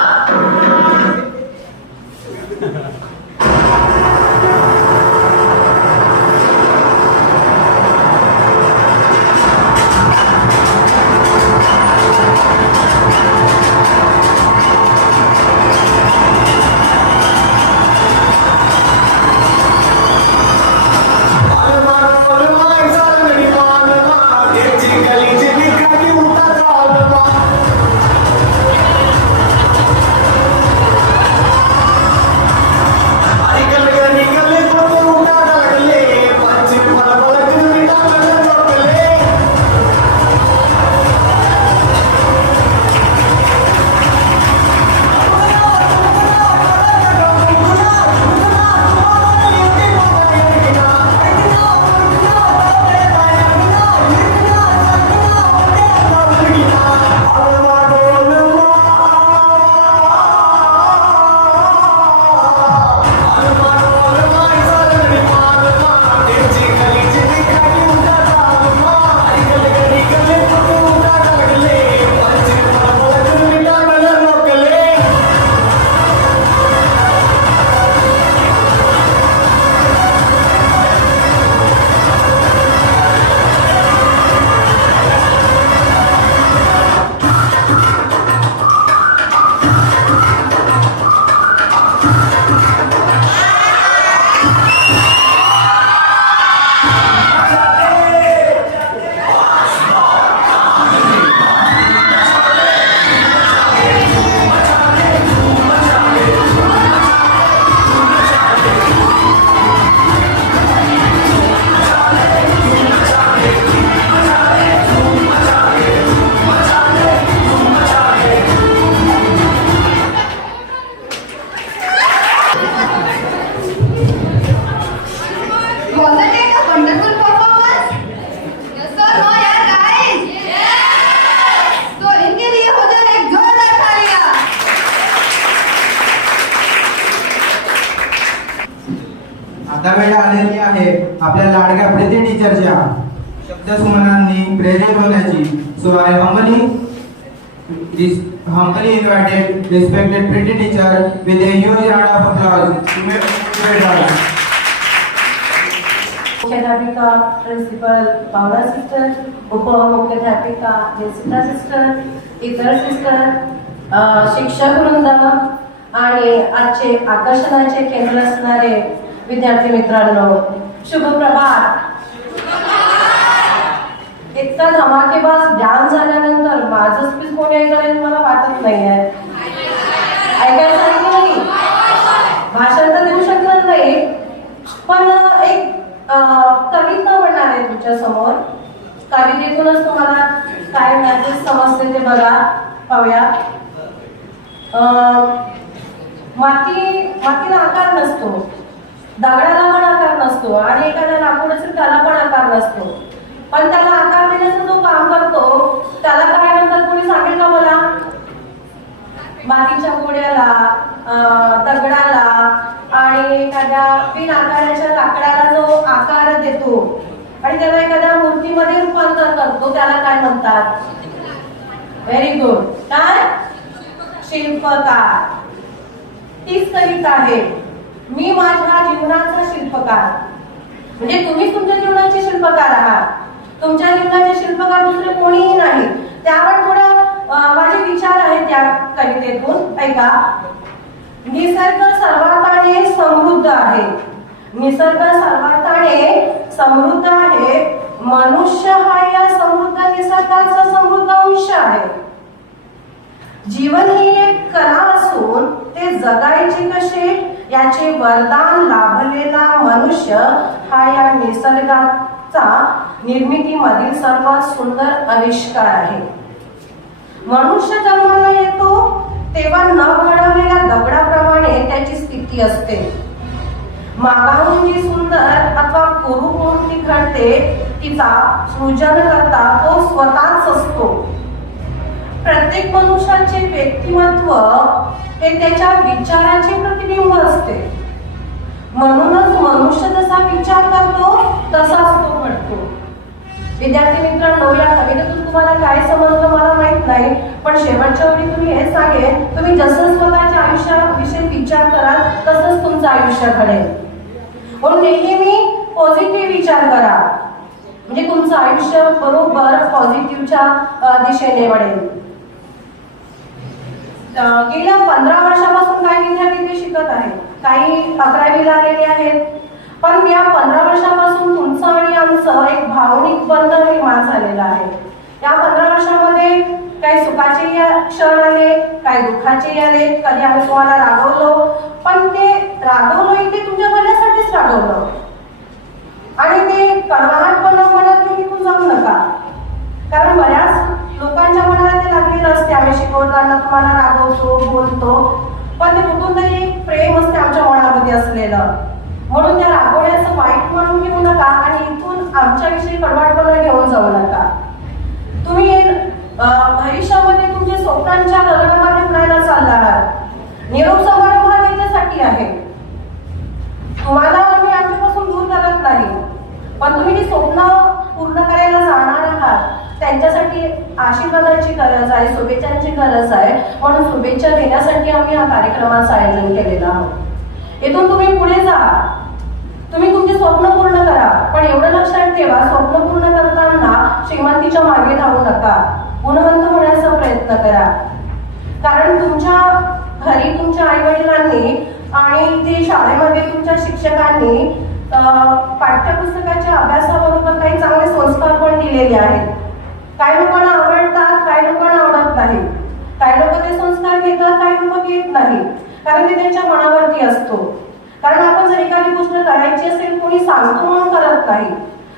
Wasn't it a wonderful performance? Yes or no, यार guys? Yes. तो इनके लिए हो जाए एक जोरदार तालियां. आता वेळ आलेली आहे आपल्या लाडक्या प्रीती टीचरच्या शब्दसुमनांनी प्रेरित होण्याची. सो आय humbly invited respected pretty teacher with a huge round of applause to make it मुख्याध्यापिका प्रिन्सिपल पावला सिस्टर, उपमुख्याध्यापिका जेसिका सिस्टर, इतर सिस्टर, शिक्षक वृंद आणि आजचे आकर्षणाचे केंद्र असणारे विद्यार्थी मित्रांनो, शुभ प्रभात. इतका धमाकेबाज ज्ञान झाल्यानंतर माझं स्पीच कोणी ऐकलं मला वाटत नाहीये. ऐकायला सांगितलं नाही, भाषण तर देऊ शकणार नाही, पण एक कविता म्हणणार आहे तुमच्या समोर. कवितेतूनच तुम्हाला काय मॅसेज समजते ते बघा, पाहूया. मातीला आकार नसतो, दगडाला पण आकार नसतो आणि एखाद्या लाकूड असेल त्याला पण आकार नसतो, पण त्याला आकार देण्याचं जो काम करतो त्याला काय म्हणतात कोणी सांगितलं मला? मातीच्या गोळ्याला, दगडाला आणि एखाद्या बिन आकाराच्या लाकडाला जो आकार देतो आणि त्याला एखाद्या मूर्तीमध्ये रूपांतर करतो त्याला काय म्हणतात? Very good. काय? शिल्पकार. तीच कविता आहे, मी माझ्या जीवनाचा शिल्पकार. म्हणजे तुम्ही तुमच्या जीवनाचे शिल्पकार आहात. तुमच्या जीवनाचे शिल्पकार दुसरे कोणीही नाही. त्यावर थोडं माझे विचार आहेत त्या कवितेतून, ऐका. निसर्ग सर्वार्थाने समृद्ध आहे. निसर्ग सर्वार्थाने समृद्ध आहे. मनुष्य हा या समृद्ध निसर्गाचा समृद्ध अंश आहे. जीवन ही एक कला असून ते जगायचे कसे याचे वरदान लाभलेला मनुष्य हा या निसर्गाचा निर्मितीमधील सर्वात सुंदर आविष्कार आहे. मनुष्य जन्माला येतो तेव्हा न घडवलेल्या दगडाप्रमाणे त्याची स्थिती असते. मागाहून जी सुंदर अथवा कुरूप मूर्ती घडते तिचा सृजनकर्ता तो स्वतःच असतो. प्रत्येक मनुष्याचे व्यक्तिमत्व हे त्याच्या विचाराचे प्रतिबिंब असते. म्हणूनच मनुष्य जसा विचार करतो तसाच तो घडतो. विद्यार्थी मित्रांनो, या कवितेतून तुम्हाला काय समजलं मला माहित नाही, पण शेवटच्या वेळी तुम्ही हे सांगेन, तुम्ही जसं स्वतःच्या आयुष्याविषयी विचार कराल तसंच तुमचं आयुष्य घडेल. म्हणून नेहमी पॉझिटिव्ह विचार करा, म्हणजे तुमचं आयुष्य बरोबर पॉझिटिव्हच्या दिशेने वळेल. गेल्या 15 वर्षापासून काही विद्यार्थी ते शिकत आहेत, काही 11वीला आलेले आहेत. पण या 15 वर्षापासून तुमचं आणि आमचं एक भावनिक बंध निर्माण झालेला आहे. या 15 वर्षामध्ये काही सुखाचे क्षण आले, काही दुःखाचे आले, कधी आम्ही तुम्हाला रागवलो, पण ते रागवलो ते तुमच्या भल्यासाठीच रागवलं. आणि ते कडवाहटपणा म्हणत तुम्ही इथून जाऊ नका, कारण बऱ्याच लोकांच्या मनाला ते लागलेलं असते. आम्ही शिकवताना तुम्हाला रागवतो, बोलतो, पण ते कुठून तरी एक प्रेम असते आमच्या मनामध्ये असलेलं. म्हणून त्या रागवण्याचं वाईट म्हणून घेऊ नका आणि इथून आमच्याविषयी कडवाटपणा घेऊन जाऊ नका. तुम्ही भविष्यामध्ये तुमच्या स्वप्नांच्या गगनामध्ये उडायला चालला आहात. निरोप समारंभ हा त्याच्यासाठी आहे. तुम्हाला आम्ही आमच्यापासून दूर करत नाही, पण तुम्ही जी स्वप्न पूर्ण करायला जाणार आहात त्यांच्यासाठी आशीर्वादाची गरज आहे, शुभेच्छांची गरज आहे. म्हणून शुभेच्छा देण्यासाठी आम्ही हा कार्यक्रमाचं आयोजन केलेलं आहोत. इथून तुम्ही पुढे जा, तुम्ही तुमचे स्वप्न पूर्ण करा, पण एवढं लक्षात ठेवा, स्वप्न पूर्ण करताना श्रीमंतीच्या मागे धावू नका, गुणवंत होण्याचा प्रयत्न करा. कारण तुमच्या घरी तुमच्या आई वडिलांनी आणि ते शाळेमध्ये तुमच्या शिक्षकांनी पाठ्यपुस्तकाच्या अभ्यासाबरोबर काही चांगले संस्कार पण दिलेले आहेत. काही लोकांना आवडतात, काही लोकांना आवडत नाही. काही लोक ते संस्कार घेतात, काही लोक घेत नाही, कारण ते त्यांच्या मनावरती असतो. कारण आपण जर एखादी गोष्ट करायची असेल, कोणी सांगतो म्हणून करत नाही,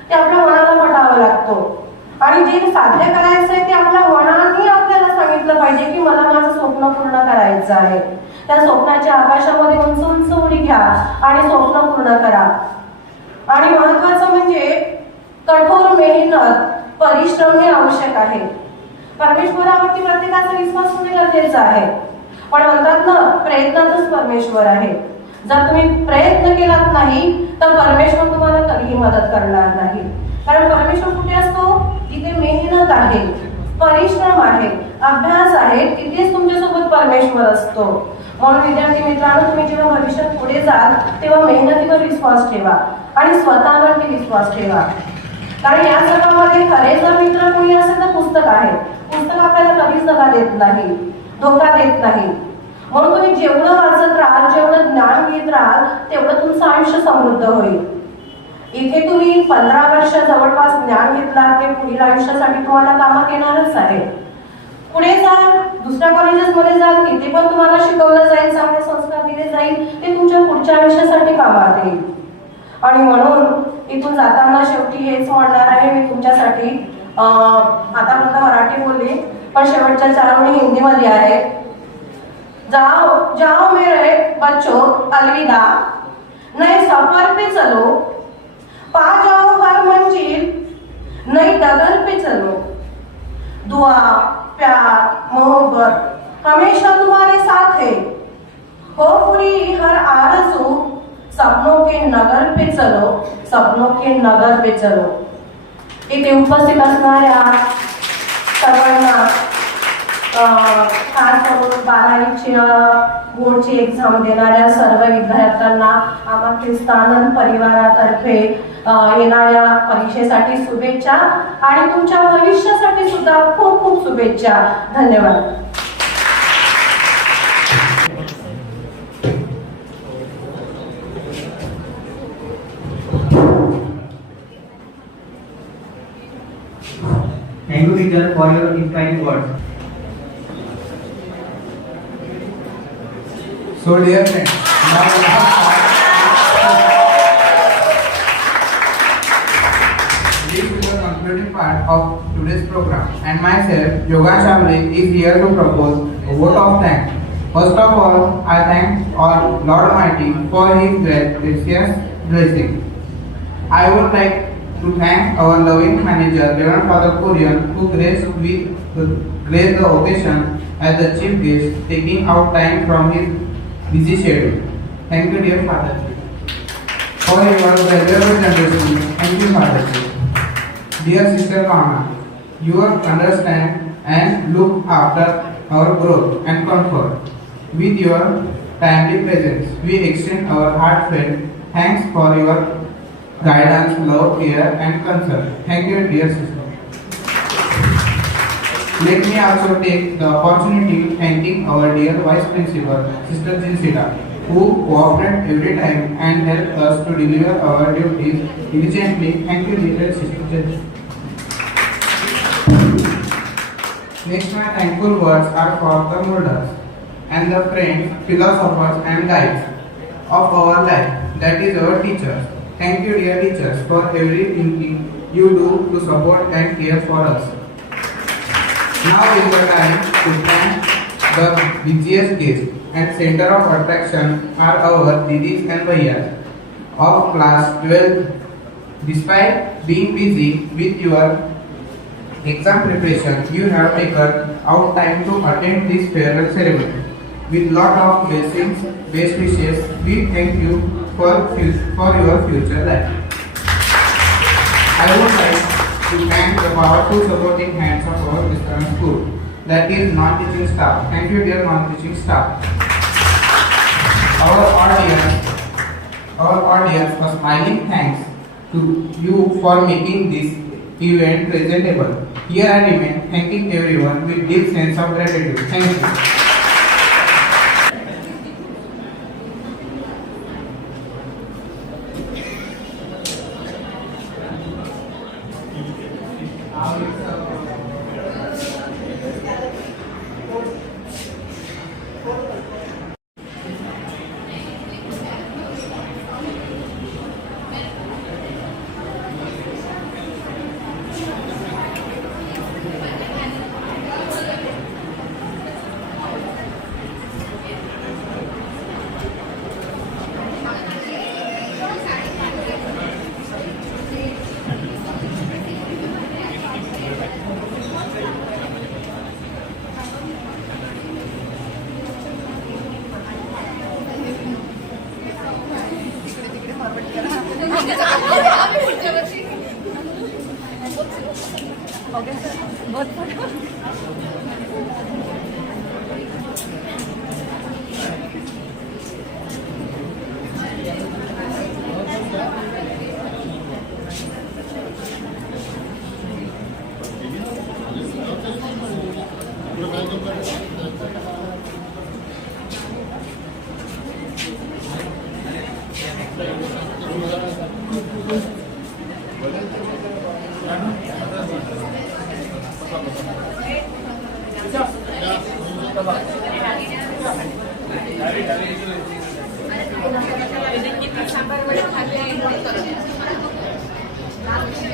ते आपल्या मनाला पटावं लागतो. आणि जे साध्य करायचं आहे ते आपल्या मनाने आपल्याला सांगितलं पाहिजे की मला माझं स्वप्न पूर्ण करायचं आहे. त्या स्वप्नाच्या आकाशामध्ये उंच उंच उडी घ्या आणि स्वप्न पूर्ण करा. आणि महत्वाचं म्हणजे कठोर मेहनत, परिश्रम हे आवश्यक आहे. परमेश्वरावरती प्रत्येकाचा विश्वास होणे गरजेचं आहे, पण म्हणतात ना, प्रयत्नातच परमेश्वर आहे. जर तुम्ही प्रयत्न केलात नाही तर परमेश्वर तुम्हाला कधीही मदत करणार नाही. कारण परमेश्वर कुठे असतो? जिथे मेहनत आहे, परिश्रम आहे, अभ्यास आहे, तिथेच तुमच्यासोबत परमेश्वर असतो. म्हणून विद्यार्थी मित्रांनो, तुम्ही जेव्हा भविष्यात पुढे जाल तेव्हा मेहनतीवर विश्वास ठेवा आणि स्वतःवरती विश्वास ठेवा. कारण या जगामध्ये खरे जर मित्र कोणी असेल तर पुस्तक आहे. पुस्तक आपल्याला कधीच धोका देत नाही, धोका देत नाही. म्हणून तुम्ही जेवढं वाचत राहाल, जेवढं ज्ञान घेत राहाल, तेवढं तुमचं आयुष्य समृद्ध होईल. इथे तुम्ही 15 वर्ष जवळपास ज्ञान घेतलात, ते पुढील आयुष्यासाठी तुम्हाला कामात येणारच आहे. पुढे जाल, दुसऱ्या कॉलेजेसमध्ये जाल, तिथे पण तुम्हाला शिकवलं जाईल, चांगले संस्कार दिले जाईल, ते तुमच्या पुढच्या आयुष्यासाठी कामात येईल. आणि म्हणून इथून जाताना शेवटी हेच म्हणणार आहे मी तुमच्यासाठी. आतापर्यंत मराठी बोलली, पण शेवटच्या 4 म्हणी हिंदीमध्ये आहे. जाओ जाओ मेरे बच्चों अलविदा, नए सफर पे चलो, पा जाओ हर मंजिल, नई डगर पे चलो. दुआ, प्यार, मोहब्बत हमेशा तुम्हारे साथ है. हो पूरी हर आरज़ू, सपनों के नगर पे चलो, सपनों के नगर पे चलो. इथे उपस्थित असणाऱ्या सर्वांना, खास करून 12वीची बोर्डची एक्झाम देणाऱ्या सर्व विद्यार्थ्यांना आम्हा ख्रिस्तानन परिवारातर्फे येणाऱ्या परीक्षेसाठी शुभेच्छा आणि तुमच्या भविष्यासाठी सुद्धा खूप खूप शुभेच्छा. धन्यवाद. Thank you, teacher, for your inspiring words. So dear friends, now we have this is the concluding part of today's program, and myself, Yoga Shamli, is here to propose a vote of thanks. First of all, I thank all Lord Almighty for His gracious blessing. I would like to thank our loving manager, Reverend Father Kurian, who graced the occasion as the chief guest, taking out time from his busy schedule. Thank you, dear Father, for your valuable generosity. Thank you, Father. Dear Sister Pavna, You understand and look after our growth and comfort. With your timely presence, we extend our heartfelt thanks for your guidance, love, care, and concern. Thank you, dear sister. Let me also take the opportunity thanking our dear Vice Principal, Sister Jinsita, who cooperate every time and help us to deliver our duties diligently. Thank you, dear Sister Jinsita. Next, my thankful words are for the molders and the friends, philosophers, and guides of our life, that is our teachers. Thank you, dear teachers, for everything you do to support and care for us. Now is the time to thank the busiest guest and center of attraction are our Didis and Bhaiyas of class 12. Despite being busy with your exam preparation, you have taken out time to attend this farewell ceremony. With lot of blessings, best wishes, we thank you for your future life. I would like to thank the powerful supporting hands of our Christian school, that is non-teaching staff. Thank you, dear non-teaching staff. Our audience, a smiling thanks to you for making this event presentable. Here I remain thanking everyone with deep sense of gratitude. Thank you.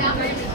Sampai